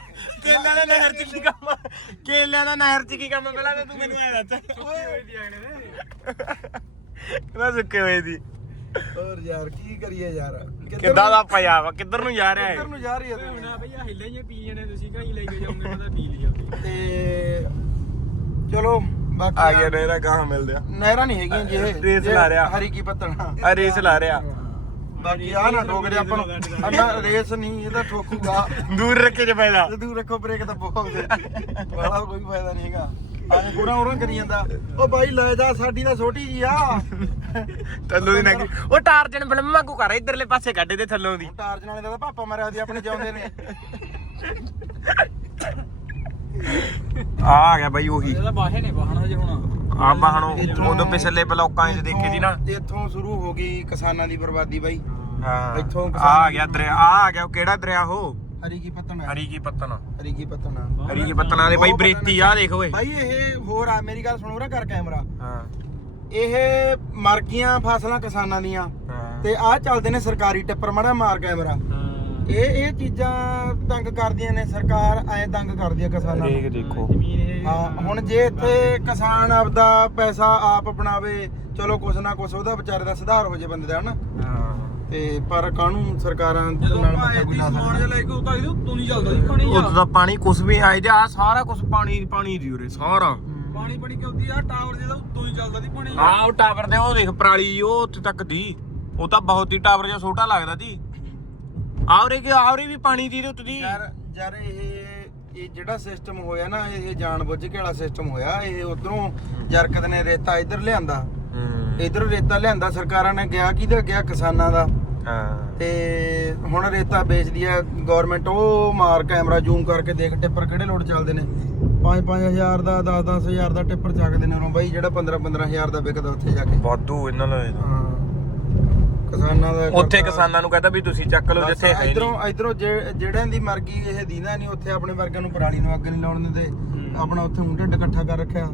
A: ਕੇਲਿਆਂ ਦਾ ਨਹਿਰ ਚ ਕੀ ਕੰਮ ਆ? ਕੇਲਿਆਂ ਦਾ ਨਹਿਰ ਚ ਕੀ ਕੰਮ ਆ? ਪਹਿਲਾਂ ਤਾਂ ਤੂੰ ਮੈਨੂੰ ਐ ਦੱਸ। ਕਹਿੰਦਾ ਸੁੱਕੇ ਹੋਏ ਦੀ।
B: ਹੋਰ ਯਾਰ ਕੀ ਕਰੀਏ ਯਾਰ?
A: ਕਿੱਦਾਂ ਦਾ ਪਿਆ ਵਾ ਕਿੱਧਰ ਨੂੰ ਜਾ ਰਿਹਾ
B: ਕਿੱਧਰ
A: ਹੈ
B: ਨੂੰ ਜਾ ਰਹੀ ਹੈ ਤੂੰ?
D: ਨਾ ਭਈਆ ਹਿੱਲੇ ਜੇ ਪੀ ਜਣੇ ਤੁਸੀਂ ਕਹੀਂ ਲੈ ਕੇ ਜਾਓਗੇ ਮੈਂ ਤਾਂ ਪੀ ਲਈ
B: ਤੇ ਚਲੋ ਬਾਕੀ
A: ਆ ਗਿਆ ਨਹਿਰਾ ਕਹਾਂ ਮਿਲਦੇ ਆ।
B: ਨਹਿਰਾਂ ਨਹੀਂ ਹੈਗੀਆਂ ਜੀ ਇਹ
A: ਰੇਸ ਲਾ ਰਿਹਾ।
B: ਹਰੀ ਕੀ ਪੱਤਣਾ।
A: ਆ ਰੇਸ ਲਾ ਰਿਹਾ।
B: ਬਾਕੀ ਆ ਨਾ ਠੋਕਦੇ ਆਪਾਂ ਨੂੰ। ਅੰਨਾ ਰੇਸ ਨਹੀਂ ਇਹਦਾ ਠੋਕੂਗਾ।
A: ਦੂਰ ਰੱਖੇ ਜੇ ਪੈਦਾ
B: ਤੇ ਦੂਰ ਰੱਖੋ ਬ੍ਰੇਕ ਤਾਂ ਬਹੁਤ ਦੇ ਵਾਲਾ ਕੋਈ ਫਾਇਦਾ ਨਹੀਂ ਹੈਗਾ। ਆਏ ਗੁਰਾ ਉਰਾਂ ਕਰੀ ਜਾਂਦਾ। ਉਹ ਬਾਈ ਲੈ ਜਾ ਸਾਡੀ ਤਾਂ ਛੋਟੀ ਜੀ ਆ।
A: ਥੱਲੋਂ ਦੀ ਨੰਗੀ ਉਹ ਟਾਰਜਨ ਫਿਲਮ ਵਾਂਗੂ ਕਰ ਇਧਰਲੇ ਪਾਸੇ ਕੱਢ ਦੇ ਥੱਲੋਂ ਦੀ।
B: ਟਾਰਜ ਨਾਲੇ ਦਾ ਪਾਪਾ ਮਰਿਆ ਦੀ ਆਪਣੇ ਜਿਉਂਦੇ ਨੇ।
A: ਆ ਆ ਗਿਆ ਬਾਈ ਉਹੀ।
D: ਇਹਦਾ ਬਾਹੇ ਨੇ ਬਾਹਣਾ ਹਜੇ ਹੁਣ।
A: ਆ ਬਾਹਣੋ ਉਦੋਂ ਪਿਛਲੇ ਬਲੌਕਾਂ 'ਚ ਦੇਖੀ ਸੀ ਨਾ।
B: ਇੱਥੋਂ ਸ਼ੁਰੂ ਹੋ ਗਈ ਕਿਸਾਨਾਂ ਦੀ ਬਰਬਾਦੀ ਬਾਈ।
A: ਹਾਂ।
B: ਇੱਥੋਂ
A: ਆ ਆ ਗਿਆ ਦਰਿਆ ਆ ਆ ਗਿਆ ਉਹ ਕਿਹੜਾ ਦਰਿਆ ਉਹ?
B: ਹਰੀ ਕੀ ਪੱਤਣਾ
A: ਹਰੀ ਕੀ ਪੱਤਨ
B: ਹਰੀ ਕੀ ਪੱਤਣਾ
A: ਹਰੀ ਕੀ ਪੱਤਨਾਂ ਦੇ ਬਾਈ ਬਰੇਤੀ ਆ ਦੇਖ ਓਏ।
B: ਬਾਈ ਇਹ ਹੋਰ ਆ ਮੇਰੀ ਗੱਲ ਸੁਣੋ ਰਾ ਕਰ ਕੈਮਰਾ।
A: ਹਾਂ।
B: ਇਹ ਮਰ ਗਈਆਂ ਫਸਲਾਂ ਕਿਸਾਨਾਂ ਦੀਆਂ। ਤੇ ਆਹ ਚੱਲਦੇ ਨੇ ਸਰਕਾਰੀ ਟਿੱਪਰ ਮੜਾ ਮਾਰ ਕੈਮਰਾ। ਇਹ ਇਹ ਚੀਜ਼ਾਂ ਤੰਗ ਕਰਦੀਆਂ ਨੇ ਸਰਕਾਰ ਐ ਤੰਗ ਕਰਦੀ ਆ ਕਿਸਾਨਾਂ ਨੂੰ।
A: ਦੇਖ ਦੇਖੋ।
B: ਹਾਂ ਹੁਣ ਜੇ ਇੱਥੇ ਕਿਸਾਨ ਆਪਦਾ ਪੈਸਾ ਆਪ ਬਣਾਵੇ ਚਲੋ ਕੁਛ ਨਾ ਕੁਛ ਉਹਦਾ ਵਿਚਾਰੇ ਦਾ ਸੁਧਾਰ ਹੋ ਜੇ ਬੰਦੇ ਦਾ ਹਨਾ?
A: ਹਾਂ।
B: ਤੇ ਪਰ ਕਾਹਨੂੰ ਸਰਕਾਰਾਂ ਦੇ ਨਾਲ ਮੱਥਾ ਕੋਈ ਲਾ ਸਕਦੀ
E: ਲੈ ਕੇ ਇਹਦੇ ਉੱਤੋਂ ਨਹੀਂ ਚੱਲਦਾ ਜੀ ਪਾਣੀ
A: ਉਦੋਂ ਦਾ ਪਾਣੀ ਕੁਛ ਵੀ ਆਏ ਤੇ ਆ ਸਾਰਾ ਕੁਛ ਪਾਣੀ ਪਾਣੀ ਦੀ ਉਰੇ ਸਾਰਾ।
E: ਪਾਣੀ ਪਾਣੀ ਕਿਉਂ ਦੀ ਆ ਟਾਵਰ ਜਿਹਦਾ ਉੱਤੋਂ ਹੀ ਚੱਲਦਾ ਦੀ ਪਾਣੀ
A: ਆਹ ਉਹ ਟਾਵਰ ਦੇ ਉਹ ਦੇਖ ਪਰਾਲੀ ਉਹ ਉੱਥੇ ਤੱਕ ਦੀ। ਉਹ ਤਾਂ ਬਹੁਤ ਹੀ ਟਾਵਰ ਜਿਹਾ ਛੋਟਾ ਲੱਗਦਾ ਸੀ। ਆਵਰੇ ਕਿ ਆਵਰੇ ਵੀ ਪਾਣੀ ਦੀ ਉੱਤੇ ਦੀ
B: ਯਾਰ ਯਾਰ ਇਹ ਇਹ ਜਿਹੜਾ ਸਿਸਟਮ ਹੋਇਆ ਨਾ ਇਹ ਜਾਣਬੁੱਝ ਕੇ ਵਾਲਾ ਸਿਸਟਮ ਹੋਇਆ ਇਹ ਉਧਰੋਂ ਜਰਕਤ ਨੇ ਰੇਤਾ ਇੱਧਰ ਲਿਆਂਦਾ। ਇੱਧਰ ਰੇਤਾ ਲਿਆਂਦਾ ਸਰਕਾਰਾਂ ਨੇ ਗਿਆ ਕਿਹਦਾ? ਗਿਆ ਕਿਸਾਨਾਂ ਦਾ।
A: ਹਾਂ।
B: ਤੇ ਹੁਣ ਰੇਤਾ ਵੇਚਦੀ ਆ ਗਵਰਨਮੈਂਟ ਉਹ ਮਾਰ ਕੈਮਰਾ ਜ਼ੂਮ ਕਰਕੇ ਦੇਖ ਟਿੱਪਰ ਕਿਹੜੇ ਲੋਡ ਚੱਲਦੇ ਨੇ? 5-5000 ਦਾ 10-10000 ਦਾ ਟਿੱਪਰ ਚੱਕਦੇ ਨੇ ਉਰੋਂ। ਬਾਈ ਜਿਹੜਾ 15-15000 ਦਾ ਵਿਕਦਾ ਉੱਥੇ ਜਾ ਕੇ।
A: ਵਾਧੂ ਇਹਨਾਂ ਦਾ
B: ਹਾਂ। ਕਿਸਾਨਾਂ ਦਾ
A: ਉੱਥੇ ਕਿਸਾਨਾਂ ਨੂੰ ਕਹਿੰਦਾ ਵੀ ਤੁਸੀਂ ਚੱਕ ਲਓ ਜਿੱਥੇ ਹੈ
B: ਇਧਰੋਂ ਇਧਰੋਂ ਜਿਹੜਿਆਂ ਦੀ ਮਰਗੀ ਇਹ ਦੀਨਾ ਨਹੀਂ ਉੱਥੇ ਆਪਣੇ ਵਰਗਿਆਂ ਨੂੰ ਪਰਾਲੀ ਨੂੰ ਅੱਗ ਨਹੀਂ ਲਾਉਣ ਦਿੰਦੇ। ਆਪਣਾ ਉੱਥੇ ਉਂਟੇ ਇਕੱਠਾ ਕਰ ਰੱਖਿਆ।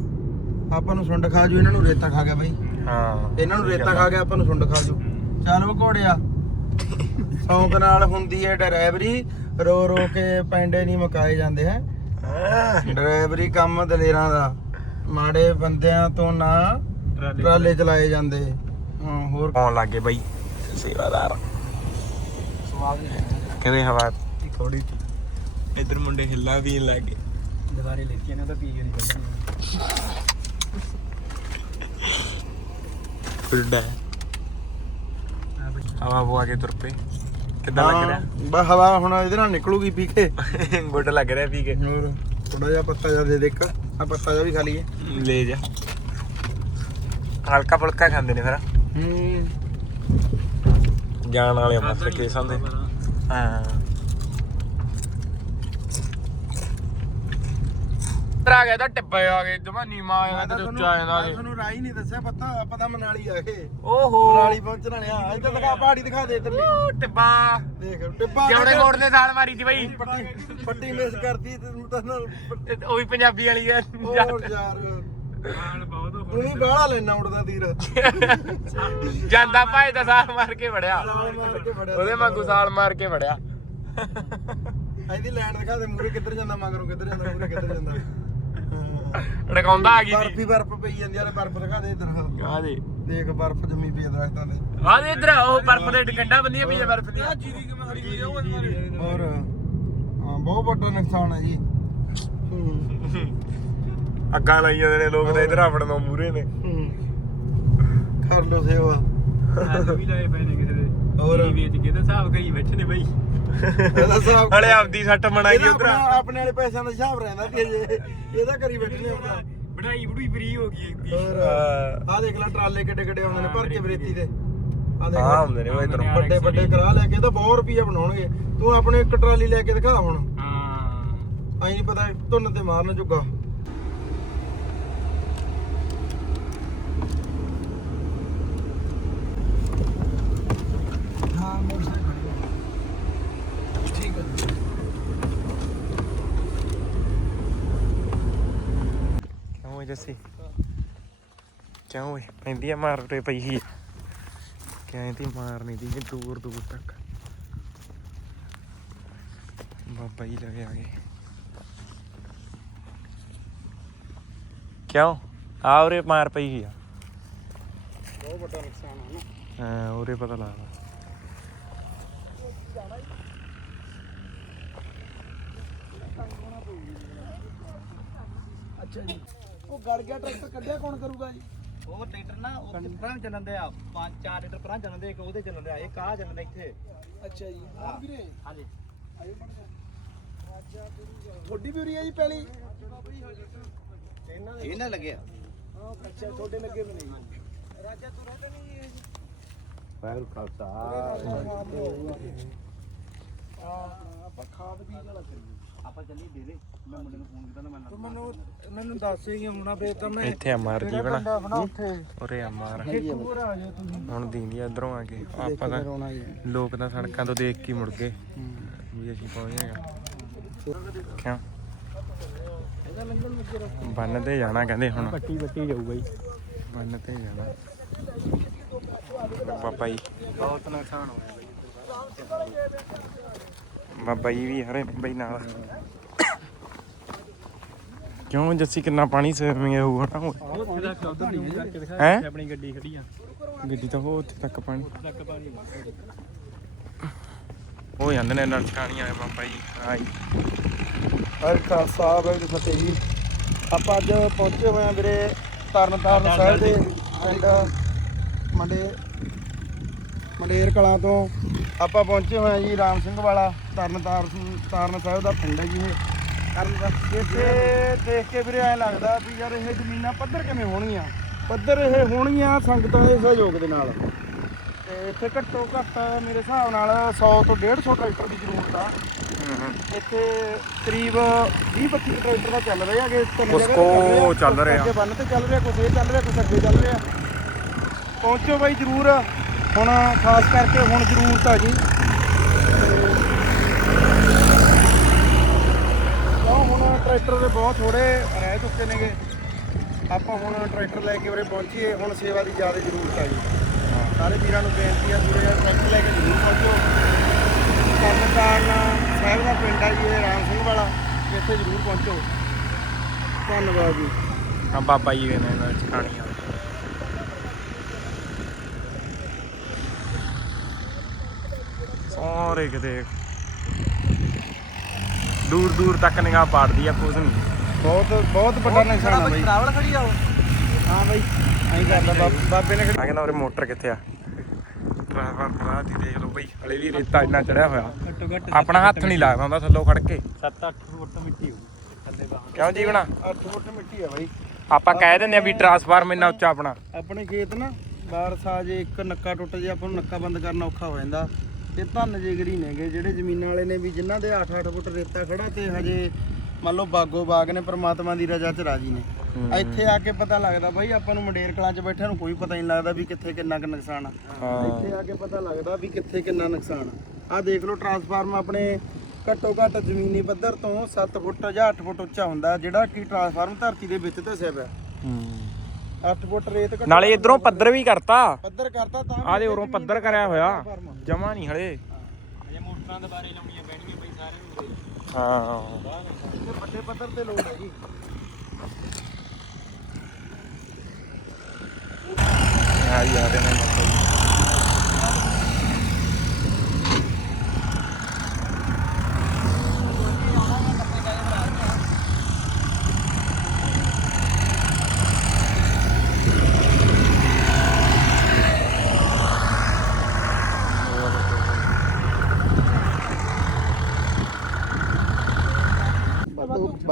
B: ਆਪਾਂ ਨੂੰ ਸੁੰਡ ਖਾ ਜੂ ਇਹਨਾਂ ਨੂੰ ਰੇਤਾ ਖਾ ਗਿਆ ਬਾਈ।
A: ਹਾਂ
B: ਇਹਨਾਂ ਨੂੰ ਰੇਤਾ ਖਾ ਗਿਆ ਆਪਾਂ ਨੂੰ ਸੁੰਡ ਖਾ ਜੂ। ਚੱਲ ਉਹ ਘੋੜਿਆ ਸ਼ੌਂਕ ਨਾਲ ਹੁੰਦੀ ਹੈ ਡਰਾਈਵਰੀ। ਰੋ ਰੋ ਕੇ ਪੈਂਡੇ ਨਹੀਂ ਮਕਾਏ ਜਾਂਦੇ ਹੈ। ਡਰਾਈਵਰੀ ਕੰਮ ਦਲੇਰਾਂ ਦਾ। ਮਾੜੇ ਬੰਦਿਆਂ ਤੋਂ ਨਾ ਟਰਾਲੇ ਚਲਾਏ। ਜਾਂਦੇ। ਹਾਂ ਹੋਰ
A: ਆਉਣ ਲੱਗੇ ਬਾਈ। ਸੇਵਾਦਾਰ ਕਹਿੰਦੇ ਹਵਾ ਥੋੜੀ ਇਧਰ ਮੁੰਡੇ ਹਿੱਲਾ ਵੀ ਲੱਗੇ
E: ਦੁਬਾਰੇ ਲੈਤੀਆਂ ਨੇ ਤਾਂ ਪੀ ਕੇ ਨਹੀਂ ਚੱਲਣੀ।
A: ਫਿਰਦਾ ਹਵਾ ਬੁਆ ਕੇ ਤੁਰ ਪਏ ਕਿੱਦਾਂ ਲੱਗ ਰਿਹਾ?
B: ਬਾ ਹਵਾ ਹੁਣ ਇਹਦੇ ਨਾਲ ਨਿਕਲੂਗੀ ਪੀ ਕੇ
A: ਗੁੱਡ ਲੱਗ ਰਿਹਾ ਪੀ ਕੇ
B: ਹੋਰ ਥੋੜਾ ਜਿਹਾ ਪੱਤਾ ਜਿਹਾ ਦੇ ਦੇ ਇੱਕ। ਆ ਪੱਤਾ ਜਿਹਾ ਵੀ ਖਾ ਲਈਏ।
A: ਲੈ ਜਾ। ਹਲਕਾ ਫੁਲਕਾ ਖਾਂਦੇ ਨੇ ਫਿਰ।
B: ਹੂੰ।
A: ਜਾਣ ਵਾਲੇ ਮਸਲੇ ਕੇਸ ਹੁੰਦੇ ਹਾਂ। ਤਰਾ ਗਿਆ ਤਾਂ ਟਿੱਬੇ ਆ ਗਏ ਜਮਾ ਨੀਮਾ ਆ ਗਿਆ ਤੇ ਉੱਚਾ ਆ ਜਾਂਦਾ
B: ਮੈਂ ਤੁਹਾਨੂੰ ਰਾਈ ਨਹੀਂ ਦੱਸਿਆ ਪਤਾ ਆਪਾਂ ਤਾਂ ਮਨਾਲੀ ਆ ਗਏ
A: ਓਹੋ।
B: ਮਨਾਲੀ ਪਹੁੰਚਣ ਵਾਲੇ ਆ। ਇੱਧਰ ਦਿਖਾ ਪਹਾੜੀ ਦਿਖਾ ਦੇ ਇੱਧਰਲੀ
A: ਓ, ਟਿੱਬਾ।
B: ਦੇਖ ਟਿੱਬਾ
A: ਜੋੜੇ ਕੋਟ ਦੇ ਸਾਲ ਮਾਰੀ ਸੀ ਬਈ।
B: ਪੱਟੀ ਪੱਟੀ ਮਿਸ ਕਰਤੀ ਤੈਨੂੰ ਤਾਂ ਨਾਲ
A: ਉਹ ਵੀ ਪੰਜਾਬੀ ਵਾਲੀ ਆ।
B: ਹੋਰ ਯਾਰ। ਤੂੰ ਬਾਹਲਾ ਲੈਣਾ ਉੜਦਾ ਤੀਰ।
A: ਜਾਂਦਾ ਭਾਈ ਦਾ ਸਾਲ ਮਾਰ ਕੇ ਵੜਿਆ। ਉਹਦੇ ਵਾਂਗੂ ਸਾਲ ਮਾਰ ਕੇ ਵੜਿਆ।
B: ਇਹਦੀ ਲੈਣ ਦਿਖਾ ਦੇ ਮੂਰੇ ਕਿੱਧਰ ਜਾਂਦਾ ਮਗਰੋਂ ਕਿੱਧਰ ਜਾਂਦਾ ਮੂਰੇ ਕਿੱਧਰ ਜਾਂਦਾ। ਹਾਂ।
A: ਡਕਾਉਂਦਾ ਆ ਗਈ ਸੀ
B: ਬਰਫੀ ਬਰਫ ਪਈ ਜਾਂਦੀ ਆ ਲੈ ਬਰਫ ਦਿਖਾ ਦੇ ਇੱਧਰ।
A: ਆ ਦੇ।
B: ਦੇਖ ਬਰਫ ਜੰਮੀ ਪਈ ਆ ਦਰਖਤਾਂ ਤੇ
A: ਆ ਦੇ ਇਧਰ ਉਹ ਬਰਫ ਦੇ ਡੰਡਾ ਬੰਦੀਆਂ ਪਈਆਂ ਬਰਫ ਦੀਆਂ।
E: ਜੀਰੀ ਕਿ ਮੈਂ ਹਰੀ ਹੋਈ ਆ ਉਹ ਮਾਰੇ
B: ਹੋਰ ਹਾਂ ਬਹੁਤ ਵੱਡਾ ਨੁਕਸਾਨ ਹੈ ਜੀ। ਹੂੰ।
A: ਅੱਗਾਂ ਲਾਈ ਜਾਂਦੇ ਨੇ ਲੋਕ ਤਾਂ ਇਧਰ ਆਪਣ ਨੂੰ ਮੂਰੇ ਨੇ।
B: ਹੂੰ। ਕਰ ਲੋ ਸੇਵਾ
E: ਵੀ ਲਾਏ ਪਏ ਨੇ ਕਿਸੇ ਦੇ।
B: ਹੋਰ?
E: ਜੀਰੀ ਵੇਚ ਕੇ ਤੇ ਹਿਸਾਬ ਕਰੀ ਬੈਠੇ ਨੇ ਬਾਈ?
B: ਇਹਦਾ ਹਿਸਾਬ
A: ਹਲੇ ਆਪਦੀ ਸੱਟ ਮਣਾਈ
B: ਇਹਦਾ
A: ਉਧਰ।
B: ਆਪਣਾ- ਵਾਲੇ ਪੈਸਿਆਂ ਦਾ ਹਿਸਾਬ ਰਹਿੰਦਾ ਸੀ ਅਜੇ। ਇਹਦਾ ਕਰੀ ਬੈਠੇ ਆਪਣਾ।
E: ਬੜਾਈ ਬੜੂਈ ਫਰੀ ਹੋ ਗਈ ਇੱਕ
B: ਹੋਰ। ਆ ਦੇਖ ਲੈ ਟਰਾਲੇ ਕਿੱਡੇ ਕਿੱਡੇ ਆਉਂਦੇ ਨੇ ਭਰ ਕੇ ਬਰੇਤੀ ਦੇ। ਆ। ਦੇਖ
A: ਆ। ਹੁੰਦੇ ਨੇ ਉਹ ਇਧਰੋਂ।
B: ਵੱਡੇ ਵੱਡੇ ਕਰਾ ਲੈ ਕੇ ਤਾਂ ਬਹੁਤ ਰੁਪਈਆ ਬਣਾਉਣਗੇ। ਤੂੰ ਆਪਣੇ ਇੱਕ ਟਰਾਲੀ ਲੈ ਕੇ ਦਿਖਾ ਹੁਣ।
E: ਹਾਂ।
B: ਆਈ ਨਹੀਂ ਪਤਾ ਧੁੰਨ ਤੇ ਮਾਰਨ ਜੁਗਾ ਹਾਂ ਮੋਟਰਸਾਈਕਲ ਠੀਕ ਹੈ
A: ਕਿਉਂ ਓਏ ਜੱਸੀ ਕਿਉਂ ਓਏ? ਪੈਂਦੀ ਆ ਮਾਰ ਤੇ ਪਈ ਹੀ ਕਹਿੰਦੀ ਮਾਰਨੀ ਦੀ ਦੂਰ ਦੂਰ ਤੱਕ। ਬਾਬਾ ਜੀ ਲਗੇ ਆ ਗਏ। ਕਿਉਂ? ਆ ਉਰੇ ਮਾਰ ਪਈ ਹੀ ਆ
B: ਬਹੁਤ ਵੱਡਾ ਨੁਕਸਾਨ ਹੈ ਨਾ।
A: ਹਾਂ ਉਰੇ ਪਤਾ ਲੱਗਦਾ
B: ਅੱਛਾ ਜੀ। ਉਹ ਗੜ ਗਿਆ ਟਰੈਕਟਰ ਕੱਢਿਆ ਕੌਣ ਕਰੂਗਾ ਜੀ
E: ਉਹ ਟਰੈਕਟਰ ਨਾ ਉਹ ਪਰਾਂ ਚੱਲਣ ਦੇ ਆ? ਪੰਜ ਚਾਰ ਲੀਟਰ ਪਰਾਂ ਚੱਲਣ ਦੇ ਇੱਕ ਉਹਦੇ ਚੱਲਣ ਦੇ ਆ ਇੱਕ ਆ ਚੱਲਣ ਦੇ ਇੱਥੇ।
B: ਅੱਛਾ ਜੀ ਹਾਂ। ਵੀਰੇ?
E: ਹਾਂਜੀ।
B: ਥੋੜੀ ਵੀ ਉਰੀ ਹੈ ਜੀ ਪਹਿਲੀ?
E: ਇਹਨਾਂ ਲੱਗਿਆ
B: ਅੱਛਾ ਤੁਹਾਡੇ ਲੱਗੇ ਵੀ ਨਹੀਂ। ਰਾਜਾ ਤੂੰ ਰਹਿੰਦਾ ਨਹੀਂ ਜੀ।
E: ਵਾਹਿਗੁਰੂ ਖਾਲਸਾ।
B: ਆਪਾਂ ਖਾਦ ਬੀਜ ਵਾਲਾ ਕਰੀਏ।
E: ਆਪਾਂ ਚੱਲੀ ਦੇ ਦੇ। ਮੈਂ ਮੁੰਡੇ ਨੂੰ ਫੋਨ ਕੀਤਾ ਨਾ ਮੈਂ
B: ਤੂੰ ਮੈਨੂੰ ਮੈਨੂੰ ਦੱਸ ਹੀ ਹੁਣਾ ਫੇਰ ਤਾਂ ਮੈਂ
A: ਇੱਥੇ ਆ ਮਾਰ ਜੀ ਬਣਾ। ਉਰੇ ਆ ਮਾਰ
B: ਹੋਰ ਆ ਜਾਓ ਤੁਸੀਂ।
A: ਹੁਣ ਦੀਂਦੀ ਇਧਰੋਂ ਆ ਕੇ। ਆਪਾਂ ਤਾਂ ਲੋਕ ਤਾਂ ਸੜਕਾਂ ਤੋਂ ਦੇਖ ਕੇ ਮੁੜ ਗਏ। ਵੀ ਅਸੀਂ ਪਹੁੰਚ ਗਏ ਕਿਉਂ? ਬੰਨ ਤੇ ਜਾਣਾ ਕਹਿੰਦੇ ਹੁਣ।
E: ਪੱਟੀ ਪੱਟੀ ਜਾਊ ਬਾਈ
A: ਬੰਨ ਤੇ ਜਾਣਾ। ਪਾਪਾ ਜੀ।
E: ਬਹੁਤ ਨੁਕਸਾਨ ਹੋ ਗਿਆ
A: ਬਾਬਾ ਜੀ ਵੀ ਹਰੇ ਬਈ ਨਾਲ। ਕਿਉਂ ਜੱਸੀ, ਕਿੰਨਾ ਪਾਣੀ ਸੇਵਿੰਗ ਹੋਊਗਾ ਨਾ
D: ਉੱਥੇ ਆਪਣੀ ਗੱਡੀ ਖੜੀ ਆ
A: ਗੱਡੀ ਤਾਂ ਉਹ ਉੱਥੇ ਤੱਕ ਪਾਣੀ।
D: ਤੱਕ ਪਾਣੀ
A: ਉਹ ਜਾਂਦੇ ਨੇ ਨਲਛਾਣੀਆਂ ਵਾਲੇ ਬਾਬਾ ਜੀ। ਆਈ।
B: ਹਰ ਖਾਲਸਾ ਵਾਹਿਗੁਰੂ ਫਤਿਹ ਜੀ ਆਪਾਂ ਅੱਜ ਪਹੁੰਚੇ ਹੋਏ ਹਾਂ ਵੀਰੇ ਤਰਨਤਾਰਨ ਸਾਹਿਬ ਦੇ ਪਿੰਡ ਮੰਡੇ ਮੰਡੇਰ ਕਲਾਂ ਤੋਂ ਆਪਾਂ ਪਹੁੰਚੇ ਹੋਏ ਹਾਂ ਜੀ ਰਾਮ ਸਿੰਘ ਵਾਲਾ ਤਰਨਤਾਰਨ ਤਾਰਨ ਸਾਹਿਬ ਦਾ ਪਿੰਡ ਹੈ ਜੀ ਇਹ। ਇੱਥੇ ਦੇਖ ਕੇ ਵੀਰੇ ਐ ਲੱਗਦਾ ਵੀ ਯਾਰ ਇਹ ਜ਼ਮੀਨਾਂ ਪੱਧਰ ਕਿਵੇਂ ਹੋਣਗੀਆਂ? ਪੱਧਰ ਇਹ ਹੋਣਗੀਆਂ ਸੰਗਤਾਂ ਦੇ ਸਹਿਯੋਗ ਦੇ ਨਾਲ। ਤੇ ਇੱਥੇ ਘੱਟੋ ਘੱਟ ਮੇਰੇ ਹਿਸਾਬ ਨਾਲ 100 ਤੋਂ 150 ਟਰੈਕਟਰ ਦੀ ਜ਼ਰੂਰਤ ਆ। ਇੱਥੇ ਕਰੀਬ 20 25 ਟਰੈਕਟਰ ਦਾ ਚੱਲ ਰਿਹਾ ਜਗ੍ਹਾ ਤੇ
A: ਕੁ ਚੱਲ ਰਿਹਾ।
B: ਅੱਗੇ ਬੰਨ ਤੇ ਚੱਲ ਰਿਹਾ ਕੁਛ ਇਹ ਚੱਲ ਰਿਹਾ ਕੁਛ ਅੱਗੇ ਚੱਲ ਰਿਹਾ। ਪਹੁੰਚੋ ਬਾਈ ਜ਼ਰੂਰ। ਹੁਣ ਖਾਸ ਕਰਕੇ ਹੁਣ ਜ਼ਰੂਰਤ ਆ ਜੀ। ਕਿਉਂ ਹੁਣ ਟਰੈਕਟਰ ਦੇ ਬਹੁਤ ਥੋੜੇ ਰਹਿ ਚੁੱਕੇ ਨੇਗੇ। ਆਪਾਂ ਹੁਣ ਟਰੈਕਟਰ ਲੈ ਕੇ ਉਰੇ ਪਹੁੰਚੀਏ, ਹੁਣ ਸੇਵਾ ਦੀ ਜ਼ਿਆਦਾ ਜ਼ਰੂਰਤ ਆ ਜੀ। ਸਾਰੇ ਵੀਰਾਂ ਨੂੰ ਬੇਨਤੀ ਆ, ਪੂਰੇ ਟਰੈਕਟਰ ਲੈ ਕੇ ਜ਼ਰੂਰ ਪਹੁੰਚੋ। ਤਰਨਤਾਰਨ ਸਾਹਿਬ ਦਾ ਪਿੰਡ ਆ ਜੀ, ਇਹ ਰਾਮ ਸਿੰਘ ਵਾਲਾ, ਇੱਥੇ ਜ਼ਰੂਰ ਪਹੁੰਚੋ। ਧੰਨਵਾਦ ਜੀ।
A: ਹਾਂ, ਬਾਬਾ ਜੀ ਨੇ ਨਲਛਾਣੀਆਂ ਸਾਰੇ ਕਿਤੇ ਦੂਰ ਦੂਰ ਤੱਕ ਨਿਗਾਹ ਪਾੜਦੀ ਆ ਕੁਝ ਨਹੀਂ
B: ਬਹੁਤ ਬਹੁਤ ਵੱਡਾ ਨੁਕਸਾਨ ਆ ਬਾਈ।
E: ਟਰਾਵਲ ਖੜੀ ਆ ਉਹ।
B: ਹਾਂ ਬਾਈ ਐਂ ਕਰਦਾ ਬਾਬ- ਬਾਬੇ ਨੇ
A: ਆ ਕਹਿੰਦਾ ਉਰੇ ਮੋਟਰ ਕਿੱਥੇ ਆ? ਡਰਾਈਵਰ ਭਰਾ ਦੀ ਦੇਖ ਲਓ ਬਈ ਹਲੇ ਵੀ ਰੇਤਾ ਇੰਨਾ ਚੜਿਆ ਹੋਇਆ। ਆਪਣਾ ਹੱਥ ਨਹੀਂ ਲੱਗਦਾ ਹੁੰਦਾ ਥੱਲੋਂ ਖੜ ਕੇ।
D: 7-8 ਫੁੱਟ ਮਿੱਟੀ ਹੋਊ। ਥੱਲੇ ਬਾਹਰ
A: ਕਿਉਂ ਜੀਵਣਾ?
B: 8 ਫੁੱਟ ਮਿੱਟੀ ਆ ਬਾਈ।
A: ਆਪਾਂ ਕਹਿ ਦਿੰਦੇ ਆ ਵੀ ਟਰਾਂਸਫਾਰਮ ਇੰਨਾ ਉੱਚਾ ਆਪਣਾ।
B: ਆਪਣੇ ਖੇਤ ਨਾ ਬਾਰਸ ਆ ਜੇ ਇੱਕ ਨੱਕਾ ਟੁੱਟ ਜੇ ਆਪਾਂ ਨੂੰ ਨੱਕਾ ਬੰਦ ਕਰਨਾ ਔਖਾ ਹੋ ਜਾਂਦਾ। ਤੇ ਧੰਨ ਜਿਗਰੀ ਨੇਗੇ ਜਿਹੜੇ ਜ਼ਮੀਨਾਂ ਵਾਲੇ ਨੇ ਵੀ ਜਿਨ੍ਹਾਂ ਦੇ 8-8 ਫੁੱਟ ਰੇਤਾ ਖੜਾ ਤੇ ਹਜੇ ਮੰਨ ਲਓ ਬਾਗੋ ਬਾਗ ਨੇ ਪ੍ਰਮਾਤਮਾ ਦੀ ਰਜ਼ਾ ਚ ਰਾਜੀ ਨੇ। ਇੱਥੇ ਆ ਕੇ ਪਤਾ ਲੱਗਦਾ ਬਾਈ ਆਪਾਂ ਨੂੰ ਮੰਡੇਰ ਕਲਾਂ 'ਚ ਬੈਠਿਆਂ ਨੂੰ ਕੋਈ ਪਤਾ ਨਹੀਂ ਲੱਗਦਾ ਵੀ ਕਿੱਥੇ ਕਿੰਨਾ ਕੁ ਨੁਕਸਾਨ ਆ। ਇੱਥੇ ਆ ਕੇ ਪਤਾ ਲੱਗਦਾ ਵੀ ਕਿੱਥੇ ਕਿੰਨਾ ਨੁਕਸਾਨ ਆ। ਆਹ ਦੇਖ ਲਓ ਟਰਾਂਸਫਾਰਮ ਆਪਣੇ ਘੱਟੋ ਘੱਟ ਜ਼ਮੀਨੀ ਪੱਧਰ ਤੋਂ 7 ਫੁੱਟ ਜਾਂ 8 ਫੁੱਟ ਉੱਚਾ ਹੁੰਦਾ ਜਿਹੜਾ ਕਿ ਟਰਾਂਸਫਾਰਮ ਧਰਤੀ ਦੇ ਵਿੱਚ ਦੱਸਿਆ ਪਿਆ। 8 ਫੁੱਟ ਰੇਤ ਘੱਟੋ
A: ਨਾਲੇ ਇਧਰੋਂ ਪੱਧਰ ਵੀ ਕਰਤਾ।
B: ਪੱਧਰ ਕਰਤਾ ਤਾਂ
A: ਆਦੇ ਉਰੋਂ ਪੱਧਰ ਕਰਿਆ ਹੋਇਆ। ਜਮਾ ਨਹੀਂ ਹਲੇ।
D: ਅਜੇ ਮੋਟਰਾਂ ਦੇ ਬਾਰੇ ਲਾਉਣੀਆਂ ਪੈਣਗੀਆਂ ਬਈ ਸਾਰੇ ਨੂੰ।
A: ਹਾਂ।
B: ਵੱਡੇ ਪੱਧਰ ਤੇ ਲੋੜ ਹੈ ਜੀ
A: ਆ ਯਾਰ ਇਹਨਾਂ ਨੂੰ।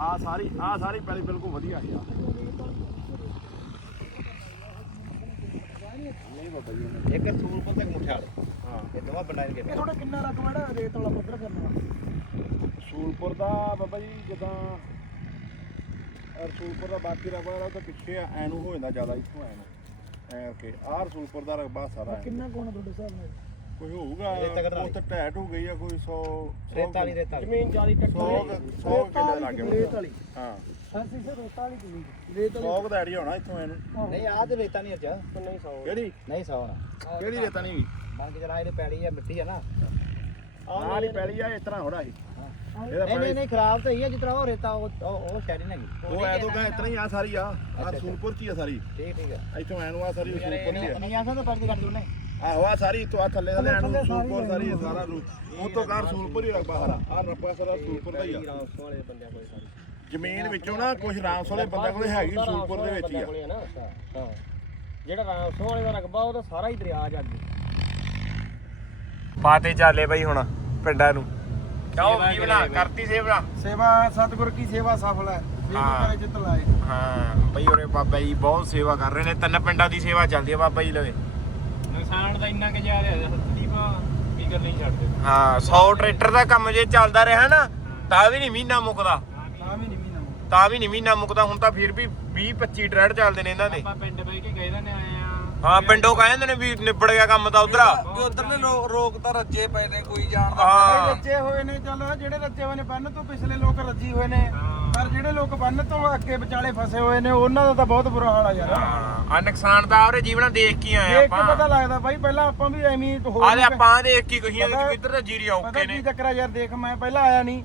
E: ਆ ਸਾਰੀ ਆ ਸਾਰੀ ਪਹਿਲੀ ਬਿਲਕੁਲ ਵਧੀਆ ਆ ਇੱਕ ਸੂਰਪੁਰ ਤੇ ਮੁਠਿਆਲ ਹਾਂ ਇਹ ਦੋਵਾਂ ਪਿੰਡਾਂ ਦੇ
B: ਇਹ ਥੋੜਾ ਕਿੰਨਾ ਰਕਮ ਹੈ ਰੇਤ ਵਾਲਾ ਪੱਧਰ ਕਰਨਾ?
E: ਸੂਰਪੁਰ ਦਾ ਬਾਬਾ ਜੀ ਜਿੱਦਾਂ ਰਸੂਲਪੁਰ ਦਾ ਬਾਕੀ ਰਕਬਾ ਉਹ ਤਾਂ ਪਿੱਛੇ ਆ ਐਨੂੰ ਹੋ ਜਾਂਦਾ ਜ਼ਿਆਦਾ ਇੱਥੋਂ ਐ ਨੂੰ ਐ ਓਕੇ ਆਹ ਰਸੂਲਪੁਰ ਦਾ ਰਕਬਾ ਸਾਰਾ ਐਂ।
B: ਕਿੰਨਾ ਕੋਣ ਤੁਹਾਡੇ ਹਿਸਾਬ ਨਾਲ?
E: ਕੋਈ ਹੋਊਗਾ ਉਹ ਤਾਂ ਟੈਟ ਹੋ ਗਈ ਆ ਕੋਈ 100
C: ਰੇਤਾ ਨਹੀਂ ਰੇਤਾ
B: ਜ਼ਮੀਨ 40
E: 100 100 ਕਿੱਲੇ ਲੱਗ ਗਏ
B: ਰੇਤ ਵਾਲੀ।
E: ਹਾਂ।
B: ਸਰ ਸੀ ਸਰ ਰੇਤ ਵਾਲੀ ਜ਼ਮੀਨ ਰੇਤ
E: 100 ਦਾ ਏਰੀਆ ਹੋਣਾ ਇੱਥੋਂ ਐਨੂੰ
C: ਨਹੀਂ ਆਹ ਤੇ ਰੇਤਾ ਨਹੀਂ ਅਰਜਾ
B: ਨਹੀਂ 100
E: ਕਿਹੜੀ?
C: ਨਹੀਂ ਸੌਣਾ
E: ਕਿਹੜੀ ਰੇਤਾ ਨਹੀਂ ਗਈ
C: ਮੰਨ ਕੇ ਚਲਾ ਇਹਦੇ ਪੈਲੀ ਆ ਮਿੱਟੀ ਆ ਨਾ।
E: ਆਹ ਵਾਲੀ ਪੈਲੀ ਆ ਇਸ ਤਰ੍ਹਾਂ ਹੋਣਾ
C: ਨਹੀਂ ਨਹੀਂ ਨਹੀਂ ਖਰਾਬ ਤਾਂ ਹੀ ਆ ਜਿਸ ਤਰ੍ਹਾਂ ਉਹ ਰੇਤਾ ਉਹ ਉਹ ਸ਼ੈਰੀ ਨਹੀਂ
E: ਉਹ ਐ ਤੋਂ ਇਸ ਤਰ੍ਹਾਂ ਹੀ ਆ ਸਾਰੀ ਆ। ਆ ਰਸੂਲਪੁਰ ਚ ਹੀ ਆ ਸਾਰੀ।
C: ਠੀਕ ਠੀਕ ਹੈ
E: ਇੱਥੋਂ ਐਨੂੰ ਆ ਸਾਰੀ ਰਸੂਲਪੁਰ ਚ ਹੀ ਆ।
C: ਨਹੀਂ ਆਸਾਂ ਤਾਂ ਪਰਦੀ ਕੱਢ ਦੂਨੇ
E: ਆਹੋ ਆ ਸਾਰੀ ਤੋਂ ਆ ਥੱਲੇ ਥੱਲੇ ਐਨੂੰ ਰਸੂਲਪੁਰ ਸਾਰੀ ਇਹ ਸਾਰਾ ਰੂ ਉਹ ਤੋਂ ਕਾਰ ਰਸੂਲਪੁਰ ਹੀ ਰਕਬਾ ਸਾਰਾ ਆ। ਰਕਬਾ ਸਾਰਾ ਰਸੂਲਪੁਰ ਦਾ ਹੀ ਆ।
C: ਵਾਲੇ ਬੰਦਿਆਂ ਕੋਲ ਸਾਰੀ
E: ਜ਼ਮੀਨ ਵਿੱਚੋਂ ਨਾ ਕੁਝ ਰਾਮਸ ਵਾਲੇ ਬੰਦੇ ਕੋਲੇ ਹੈਗੀ ਰਸੂਲਪੁਰ ਦੇ ਵਿੱਚ ਹੀ ਆ।
C: ਹਾਂ। ਜਿਹੜਾ ਰਾਮਸੋ ਵਾਲੇ ਦਾ ਰਕਬਾ ਉਹ ਤਾਂ ਸਾਰਾ ਹੀ ਦਰਿਆ ਚ ਅੱਗੇ
A: ਪਾਤੇ ਚਾਲੇ ਬਈ ਹੁਣ ਪਿੰਡਾਂ ਨੂੰ। ਕਿਉਂ? ਕੀ ਬਣਾ? ਕਰਤੀ ਸੇਵਾ?
B: ਸੇਵਾ ਸਤਿਗੁਰ ਕੀ ਸੇਵਾ ਸਫਲ ਹੈ। ਜੇ
A: ਹਾਂ।
B: ਕਰੇ ਚਿੱਤ ਲਾਏ।
A: ਹਾਂ ਬਈ ਉਰੇ ਬਾਬਾ ਜੀ ਬਹੁਤ ਸੇਵਾ ਕਰ ਰਹੇ ਨੇ। ਤਿੰਨ ਪਿੰਡਾਂ ਦੀ ਸੇਵਾ ਚੱਲਦੀ ਹੈ ਬਾਬਾ ਜੀ ਲਵੇ।
D: ਨੁਕਸਾਨ ਦਾ ਇੰਨਾ ਗੱਲ ਨਹੀਂ ਛੱਡਦੇ
A: ਹਾਂ 100 ਟਰੈਕਟਰ ਦਾ ਕੰਮ ਜੇ ਚੱਲਦਾ ਰਿਹਾ ਨਾ ਤਾਂ ਵੀ ਨਹੀਂ ਮਹੀਨਾ ਮੁੱਕਦਾ।
B: ਤਾਂ ਵੀ ਨਹੀਂ ਮਹੀਨਾ
A: ਤਾਂ ਵੀ ਨਹੀਂ ਮਹੀਨਾ ਮੁੱਕਦਾ ਹੁਣ ਤਾਂ ਫਿਰ ਵੀ 20 25 ਟਰੈਕਟ ਚੱਲਦੇ ਨੇ ਇਹਨਾਂ ਦੇ।
D: ਆਪਾਂ ਪਿੰਡ ਬਈ ਕੇ ਗਏ ਨੇ ਆਏ ਆ
A: ਹਾਂ ਪਿੰਡੋਂ ਕਹਿੰਦੇ ਨੇ ਵੀ ਨਿਬੜ ਗਿਆ ਕੰਮ ਤਾਂ ਉਧਰ
B: ਵੀ ਉਧਰਲੇ ਰੋਕ ਤਾਂ ਰੱਜੇ ਪਏ ਨੇ ਕੋਈ ਜਾਣਦਾ
A: ਹਾਂ।
B: ਰੱਜੇ ਹੋਏ ਨੇ ਚੱਲ ਜਿਹੜੇ ਰੱਜੇ ਹੋਏ ਨੇ ਬੰਨ ਤੋਂ ਪਿਛਲੇ ਲੋਕ ਰੱਜੀ ਹੋਏ ਨੇ। ਪਰ ਜਿਹੜੇ ਲੋਕ ਬੰਨ ਤੋਂ ਅੱਗੇ ਵਿਚਾਲੇ ਫਸੇ ਹੋਏ ਨੇ ਉਹਨਾਂ ਦਾ ਤਾਂ ਬਹੁਤ ਬੁਰਾ ਹਾਲ ਆ ਯਾਰ।
A: ਆ ਨੁਕਸਾਨ ਤਾਂ ਉਹਰੇ ਜੀਵਣਾ ਦੇਖ ਕੇ ਆਏ
B: ਦੇਖ ਕੇ
A: ਆਪਾਂ।
B: ਪਤਾ ਲੱਗਦਾ ਬਾਈ ਪਹਿਲਾਂ ਆਪਾਂ ਵੀ ਐਵੇਂ ਹੀ ਹੋ
A: ਆਲੇ ਆਪਾਂ ਦੇਖ ਕੇ ਕਹੀਆਂ
B: ਪਤਾ-
A: ਕਿੱਧਰ ਦਾ ਜੀਰੀ
B: ਪਤਾ
A: ਔਕੇ
B: ਕੀ
A: ਨੇ।
B: ਚੱਕਰ ਆ ਯਾਰ ਦੇਖ ਮੈਂ ਪਹਿਲਾਂ ਆਇਆ ਨਹੀਂ।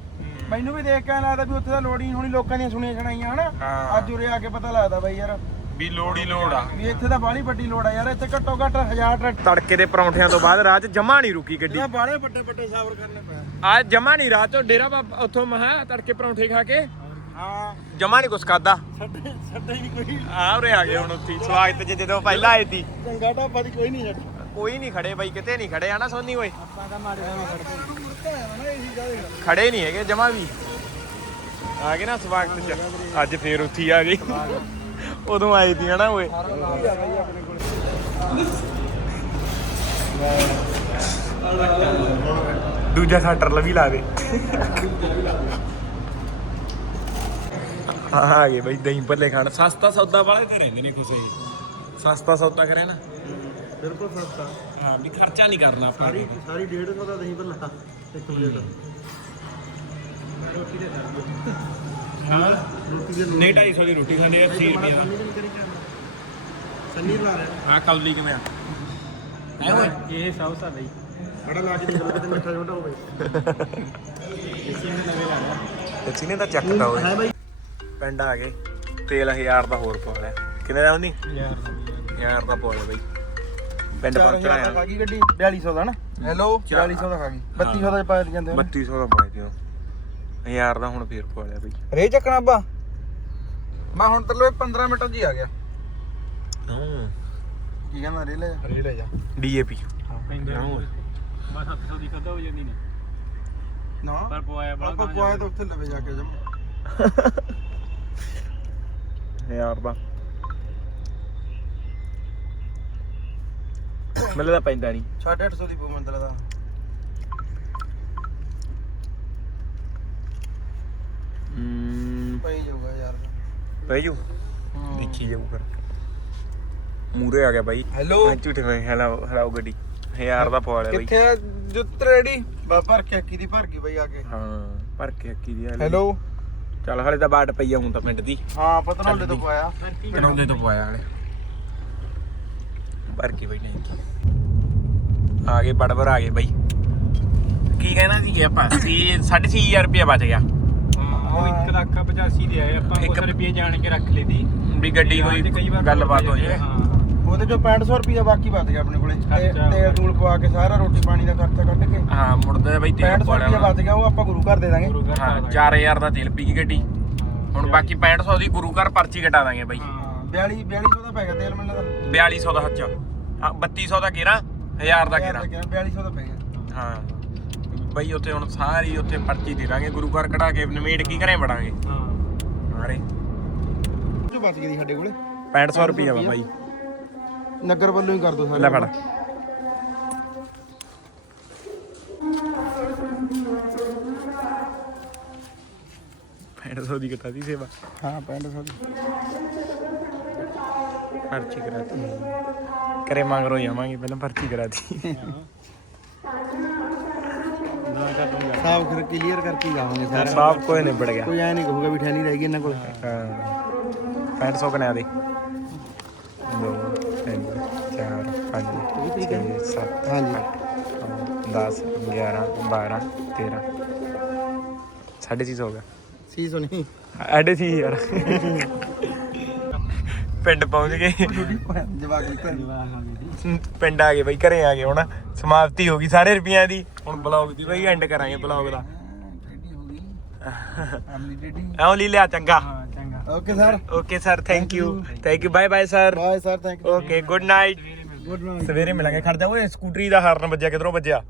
B: ਮੈਨੂੰ ਵੀ ਦੇਖ ਕੇ ਐਂ ਲੱਗਦਾ ਵੀ ਉੱਥੇ ਤਾਂ ਲੋੜ ਹੀ ਨਹੀਂ ਹੋਣੀ ਲੋਕਾਂ ਦੀਆਂ ਸੁਣੀਆਂ ਸੁਣਾਈਆਂ ਹਨਾ?
A: ਹਾਂ।
B: ਅੱਜ ਉਰੇ ਆ ਕੇ ਪਤਾ ਲੱਗਦਾ ਬਾਈ ਯਾਰ।
A: ਵੀ ਲੋੜ ਹੀ ਲੋੜ ਆ।
B: ਵੀ ਇੱਥੇ ਤਾਂ ਬਾਹਲੀ ਵੱਡੀ ਲੋੜ ਆ ਯਾਰ ਇੱਥੇ ਘੱਟੋ ਘੱਟ 1000 ਟਰੈਕਟਰ।
A: ਤੜਕੇ ਦੇ ਪਰੌਂਠਿਆਂ ਤੋਂ ਬਾਅਦ ਰਾਹ 'ਚ ਜਮਾ ਨਹੀਂ ਰੁਕੀ ਗੱਡੀ।
B: ਇਹਦਾ ਬਾਹਲੇ ਵੱਡੇ ਵੱਡੇ ਸਾਬਰ ਕਰਨੇ ਪਏ
A: ਆ। ਜਮਾ ਨਹੀਂ ਰਾਹ 'ਚੋਂ ਡੇਰਾ ਬਾਬਾ ਉੱਥੋਂ ਮਹਾ ਤੜਕੇ ਪਰੌਂਠੇ ਖਾ ਕੇ।
B: ਹਾਂ।
A: ਜਮਾ ਨਹੀਂ ਕੁਛ ਖਾਦਾ।
B: ਹੀ ਨਹੀਂ ਕੋਈ
A: ਆ ਉਰੇ ਆ ਗਏ ਹੁਣ ਉੱਥੇ ਹੀ, ਸਵਾਗਤ 'ਚ ਜਦੋਂ ਪਹਿਲਾਂ ਆਏ ਸੀ।
B: ਚੰਗਾ ਢਾਬਾ ਦੀ ਕੋਈ ਨਹੀਂ ਛੱਡ
A: ਕੋਈ ਨਹੀਂ ਖੜੇ ਬਾਈ ਕਿਤੇ ਨਹੀਂ ਖੜੇ ਆ ਨਾ ਸੋਨੀ ਓਏ?
B: ਆਪਾਂ ਤਾਂ ਮਾੜੇ ਨਾਲ ਖੜਦੇ ਨਾ ਇਹੀ ਗੱਲ
A: ਖੜੇ ਨਹੀਂ ਹੈਗੇ ਜਮਾ ਵੀ। ਆ ਗਏ ਨਾ ਸਵਾਗਤ 'ਚ ਅੱਜ ਫੇਰ ਉੱਥੇ ਹੀ ਆ ਗਏ। ਉਦੋਂ ਆਏ ਸੀ ਹਨਾ ਓਏ। ਦੂਜਾ ਸਟਰ ਲਵੀ ਲਾ ਦੇ। ਹਾਂ ਆ ਗਏ ਬਈ ਦਹੀਂ ਭੱਲੇ ਖਾਣ। ਸਸਤਾ ਸੌਦਾ ਵਾਲੇ ਤੇ ਰਹਿੰਦੇ ਨੇ ਖੁਸ਼ੇ ਸਸਤਾ ਸੌਦਾ ਕਰੇ ਨਾ।
B: ਬਿਲਕੁਲ ਸਸਤਾ।
A: ਹਾਂ ਵੀ ਖਰਚਾ ਨਹੀਂ ਕਰਨਾ ਆਪਾਂ
B: ਸਾਰੀ ਸਾਰੀ 150 ਦਾ ਦਹੀਂ ਭੱਲਾ ਇੱਕ ਪਲੇਟ।
A: ਹਾਂ।
B: ਰੋਟੀ ਦੇ
A: ਨਹੀਂ 250 ਦੀ ਰੋਟੀ ਖਾਂਦੇ ਆ 80 ਰੁਪਏ
B: ਸੰਨੀ ਲਾ। ਰਿਹਾ
A: ਆ ਕੌਲੀ ਕਿਵੇਂ ਆ? ਐ ਓਏ।
D: ਇਹ ਸੌਸ ਆ ਬਈ
B: ਬੜਾ ਲਾ ਕੇ ਦੇਖ ਲਓ ਕਿਤੇ ਮਿੱਠਾ ਛੋਟਾ ਹੋਵੇ।
A: ਸੱਚੀ ਨੇ ਤਾਂ ਚੱਕਦਾ ਓਏ।
B: ਹੈ ਬਾਈ।
A: ਪਿੰਡ ਆ ਗਏ। ਤੇਲ 1000 ਦਾ ਹੋਰ ਪਾ ਲਿਆ। ਕਿੰਨੇ ਦਾ ਹੁੰਦੀ
D: ਯਾਰ
A: 1000 ਦਾ ਪਾ ਲਿਆ ਬਈ। ਪਿੰਡ ਪਹੁੰਚਣਾ ਆ।
B: ਖਾ ਗਈ ਗੱਡੀ। 4200 ਦਾ ਨਾ। ਹੈਲੋ 4200 ਦਾ ਖਾ ਗਈ 3200 ਦਾ ਪਾ ਜਾਂਦੇ ਹੋ
A: 3200 ਦਾ ਪਾ ਦਿਓ 1000 ਦਾ ਹੁਣ ਫੇਰ ਪਾ ਲਿਆ ਬਈ।
B: ਰੇ ਚੱਕਣਾ ਅੱਬਾ ਮੈਂ ਹੁਣ ਤੱਕ 15 ਮਿੰਟਾਂ 'ਚ ਹੀ ਆ ਗਿਆ। ਕੀ ਕਹਿੰਦਾ ਰੇ ਲੈ ਰੇ ਲੈ ਜਾ।
A: ਡੀਏਪੀ।
D: ਪੈਂਦੇ ਬਸ 700 ਦੀ ਕਦੋਂ ਹੋ ਜਾਂਦੀ ਨੇ।
B: ਨਾ।
D: ਪਰ ਪਵਾਇਆ ਬੜਾ
B: ਆਪਾਂ ਪੁਆਏ ਤਾਂ ਉੱਥੇ ਲਵੇ ਜਾ ਕੇ ਜਮ।
A: 1000 ਦਾ। ਮੈਨੂੰ ਤਾਂ ਪੈਂਦਾ ਨਹੀਂ।
B: 850 ਦੀ ਪੂ ਮੰਦਲਾ ਦਾ।
A: ਹੂੰ।
B: ਪਈ ਜਾਊਗਾ ਯਾਰ।
A: ਪੈ ਜੂ ਦੇਖੀ ਜਾਊ ਫਿਰ। ਮੂਰੇ ਆ ਗਿਆ ਬਾਈ।
B: ਹੈਲੋ
A: ਮੈਂ ਝੂਠੇ ਮੈਂ ਹਲਾਓ ਹਲਾਓ ਗੱਡੀ। 1000 ਦਾ ਪਵਾ ਲਿਆ ਬਾਈ।
B: ਕਿੱਥੇ ਆ? ਜੁੱਤ ਰੈਡੀ ਬਾ ਭਰ ਕੇ ਅੱਕੀ ਦੀ ਭਰ ਗਈ ਬਈ ਆ ਕੇ।
A: ਹਾਂ ਭਰ ਕੇ ਅੱਕੀ ਦੀ ਹਾਲੇ।
B: ਹੈਲੋ
A: ਚੱਲ ਹਲੇ ਤਾਂ ਬਾਟ ਪਈ ਆ ਹੁਣ ਤਾਂ ਪਿੰਡ ਦੀ।
B: ਹਾਂ ਪਤਨੋਲੇ ਤੋਂ ਪਾਇਆ
A: ਕਨੌਲੇ ਤੋਂ ਪਵਾਇਆ ਹਲੇ। ਭਰ ਕੇ ਬਈ ਨਹੀਂ। ਆ ਗਏ ਬੜਬਰ ਆ ਗਏ ਬਾਈ। ਕੀ ਕਹਿਣਾ ਸੀ ਆਪਾਂ? ਸੀ 6500 ਰੁਪਏ ਬਚ ਗਿਆ।
D: ਉਹ 1 ਲੱਖ 85 ਦੇ ਆਏ ਆਪਾਂ
A: ਇੱਕ-
D: ਉਸ ਰੁਪਏ ਜਾਣ ਕੇ ਰੱਖ ਲਈਦੀ।
A: ਵੀ ਗੱਡੀ
D: ਵਾਰ
A: ਗੱਲਬਾਤ ਹੋ ਜੇ
D: ਹਾਂ।
B: ਉਹਦੇ ਚੋਂ 6500 ਰੁਪਇਆ ਬਾਕੀ ਬਚ ਗਿਆ ਆਪਣੇ ਕੋਲੇ। ਤੇ
D: ਖਰਚਾ।
B: ਤੇਲ ਤੂਲ ਪਵਾ ਕੇ ਸਾਰਾ ਰੋਟੀ ਪਾਣੀ ਦਾ ਖਰਚਾ ਕੱਢ ਕੇ।
A: ਹਾਂ ਮੁੜਦਾ ਬਾਈ ਤੇਲ
B: 6500
A: ਪਵਾ
B: ਰੁਪਇਆ
A: ਲਿਆ
B: ਬਚ ਗਿਆ ਉਹ ਆਪਾਂ ਗੁਰੂ ਘਰ ਦੇ ਦਾਂਗੇ।
D: ਗੁਰੂ ਘਰ
A: ਹਾਂ
D: ਪਾ ਦਾਂਗੇ।
A: 4000 ਦਾ ਤੇਲ ਪੀ ਗਈ ਗੱਡੀ। ਹੁਣ ਬਾਕੀ 6500 ਦੀ ਗੁਰੂ ਘਰ ਪਰਚੀ ਕਟਾ ਦਾਂਗੇ ਬਾਈ।
D: ਹਾਂ।
B: 42 4200 ਦਾ ਪੈ ਗਿਆ ਤੇਲ ਮੈਨੂੰ ਲੱਗਦਾ।
A: 4200 ਦਾ ਹੱਚ ਹਾਂ 3200 ਦਾ ਗੇਰਾ 1000 ਦਾ ਗੇਰਾ
B: 4200 ਦਾ ਪੈ ਗਿਆ।
A: ਹਾਂ। ਬਈ ਉੱਥੇ ਹੁਣ ਸਾਰੀ ਉੱਥੇ ਪਰਚੀ ਦੇ ਦਾਂਗੇ ਗੁਰੂ ਘਰ ਕਢਾ ਕੇ ਨਿਮੇੜ ਕੀ ਘਰੇ ਵੜਾਂਗੇ।
D: ਹਾਂ।
A: ਹਾਰੇ
B: ਜੋ ਬਚ ਗਈ ਸਾਡੇ ਕੋਲੇ?
A: 6500 ਰੁਪਈਆ ਵਾ ਬਾਈ।
B: ਨਗਰ ਵੱਲੋਂ ਹੀ ਕਰ ਦੋ ਸਾਰੇ।
A: ਲੈ ਫੜ। ਪੈਂਟ ਸੌ ਦੀ ਕਟਾ ਦੀ ਸੇਵਾ।
B: ਹਾਂ 6500 ਦੀ।
A: ਪਰਚੀ ਕਰਾਤੀ। ਕਰੇ ਮੰਗਰੋ ਜਾਵਾਂਗੇ ਪਹਿਲਾਂ ਪਰਚੀ ਕਰਾਤੀ।
B: ਸਾਫ਼ ਕਰ ਕਲੀਅਰ ਕਰਕੇ ਜਾਵਾਂਗੇ ਸਾਰੇ।
A: ਸਾਫ਼ ਕੋਈ ਨਿਬੜ ਗਿਆ।
B: ਕੋਈ ਐ ਨਹੀਂ ਕਹੂਗਾ ਵੀ ਠੈਨੀ ਰਹਿ ਗਈ ਇਹਨਾਂ ਕੋਲ।
A: ਹਾਂ। 6500 ਕਨਿਆ ਦੇ 2 3 4 5 6 7
B: ਹਾਂਜੀ।
A: 10 11 12 13 ਸਾਢੇ ਛੇ ਸੌ ਹੋ ਗਿਆ।
B: ਸੀ ਸੁਣੀ
A: ਐਡੇ ਸੀ ਯਾਰ ਪਿੰਡ ਪਹੁੰਚ ਗਏ।
B: ਜਵਾਕ
A: ਪਿੰਡ ਆ ਗਏ ਬਈ ਘਰੇ ਆ ਗਏ ਹੁਣ। ਸਮਾਪਤੀ ਹੋ ਗਈ ਸਾਰੇ ਰੁਪਈਆਂ ਦੀ। ਹੁਣ ਬਲੌਗ ਦੀ ਬਈ ਐਂਡ ਕਰਾਂਗੇ ਬਲੌਗ ਦਾ।
B: ਟੇਡੀ ਹੋ ਗਈ?
A: ਐਉਂ ਲਿਆ ਚੰਗਾ।
D: ਹਾਂ ਚੰਗਾ।
B: Okay sir
A: okay sir thank you thank you bye bye sir
B: bye sir thank you
A: okay good night
B: good night
A: ਸਵੇਰੇ ਮਿਲਾਂਗੇ। ਖੜ ਜਾ ਓਏ ਸਕੂਟਰੀ ਦਾ ਹਾਰਨ ਵੱਜਿਆ ਕਿਧਰੋਂ ਵੱਜਿਆ?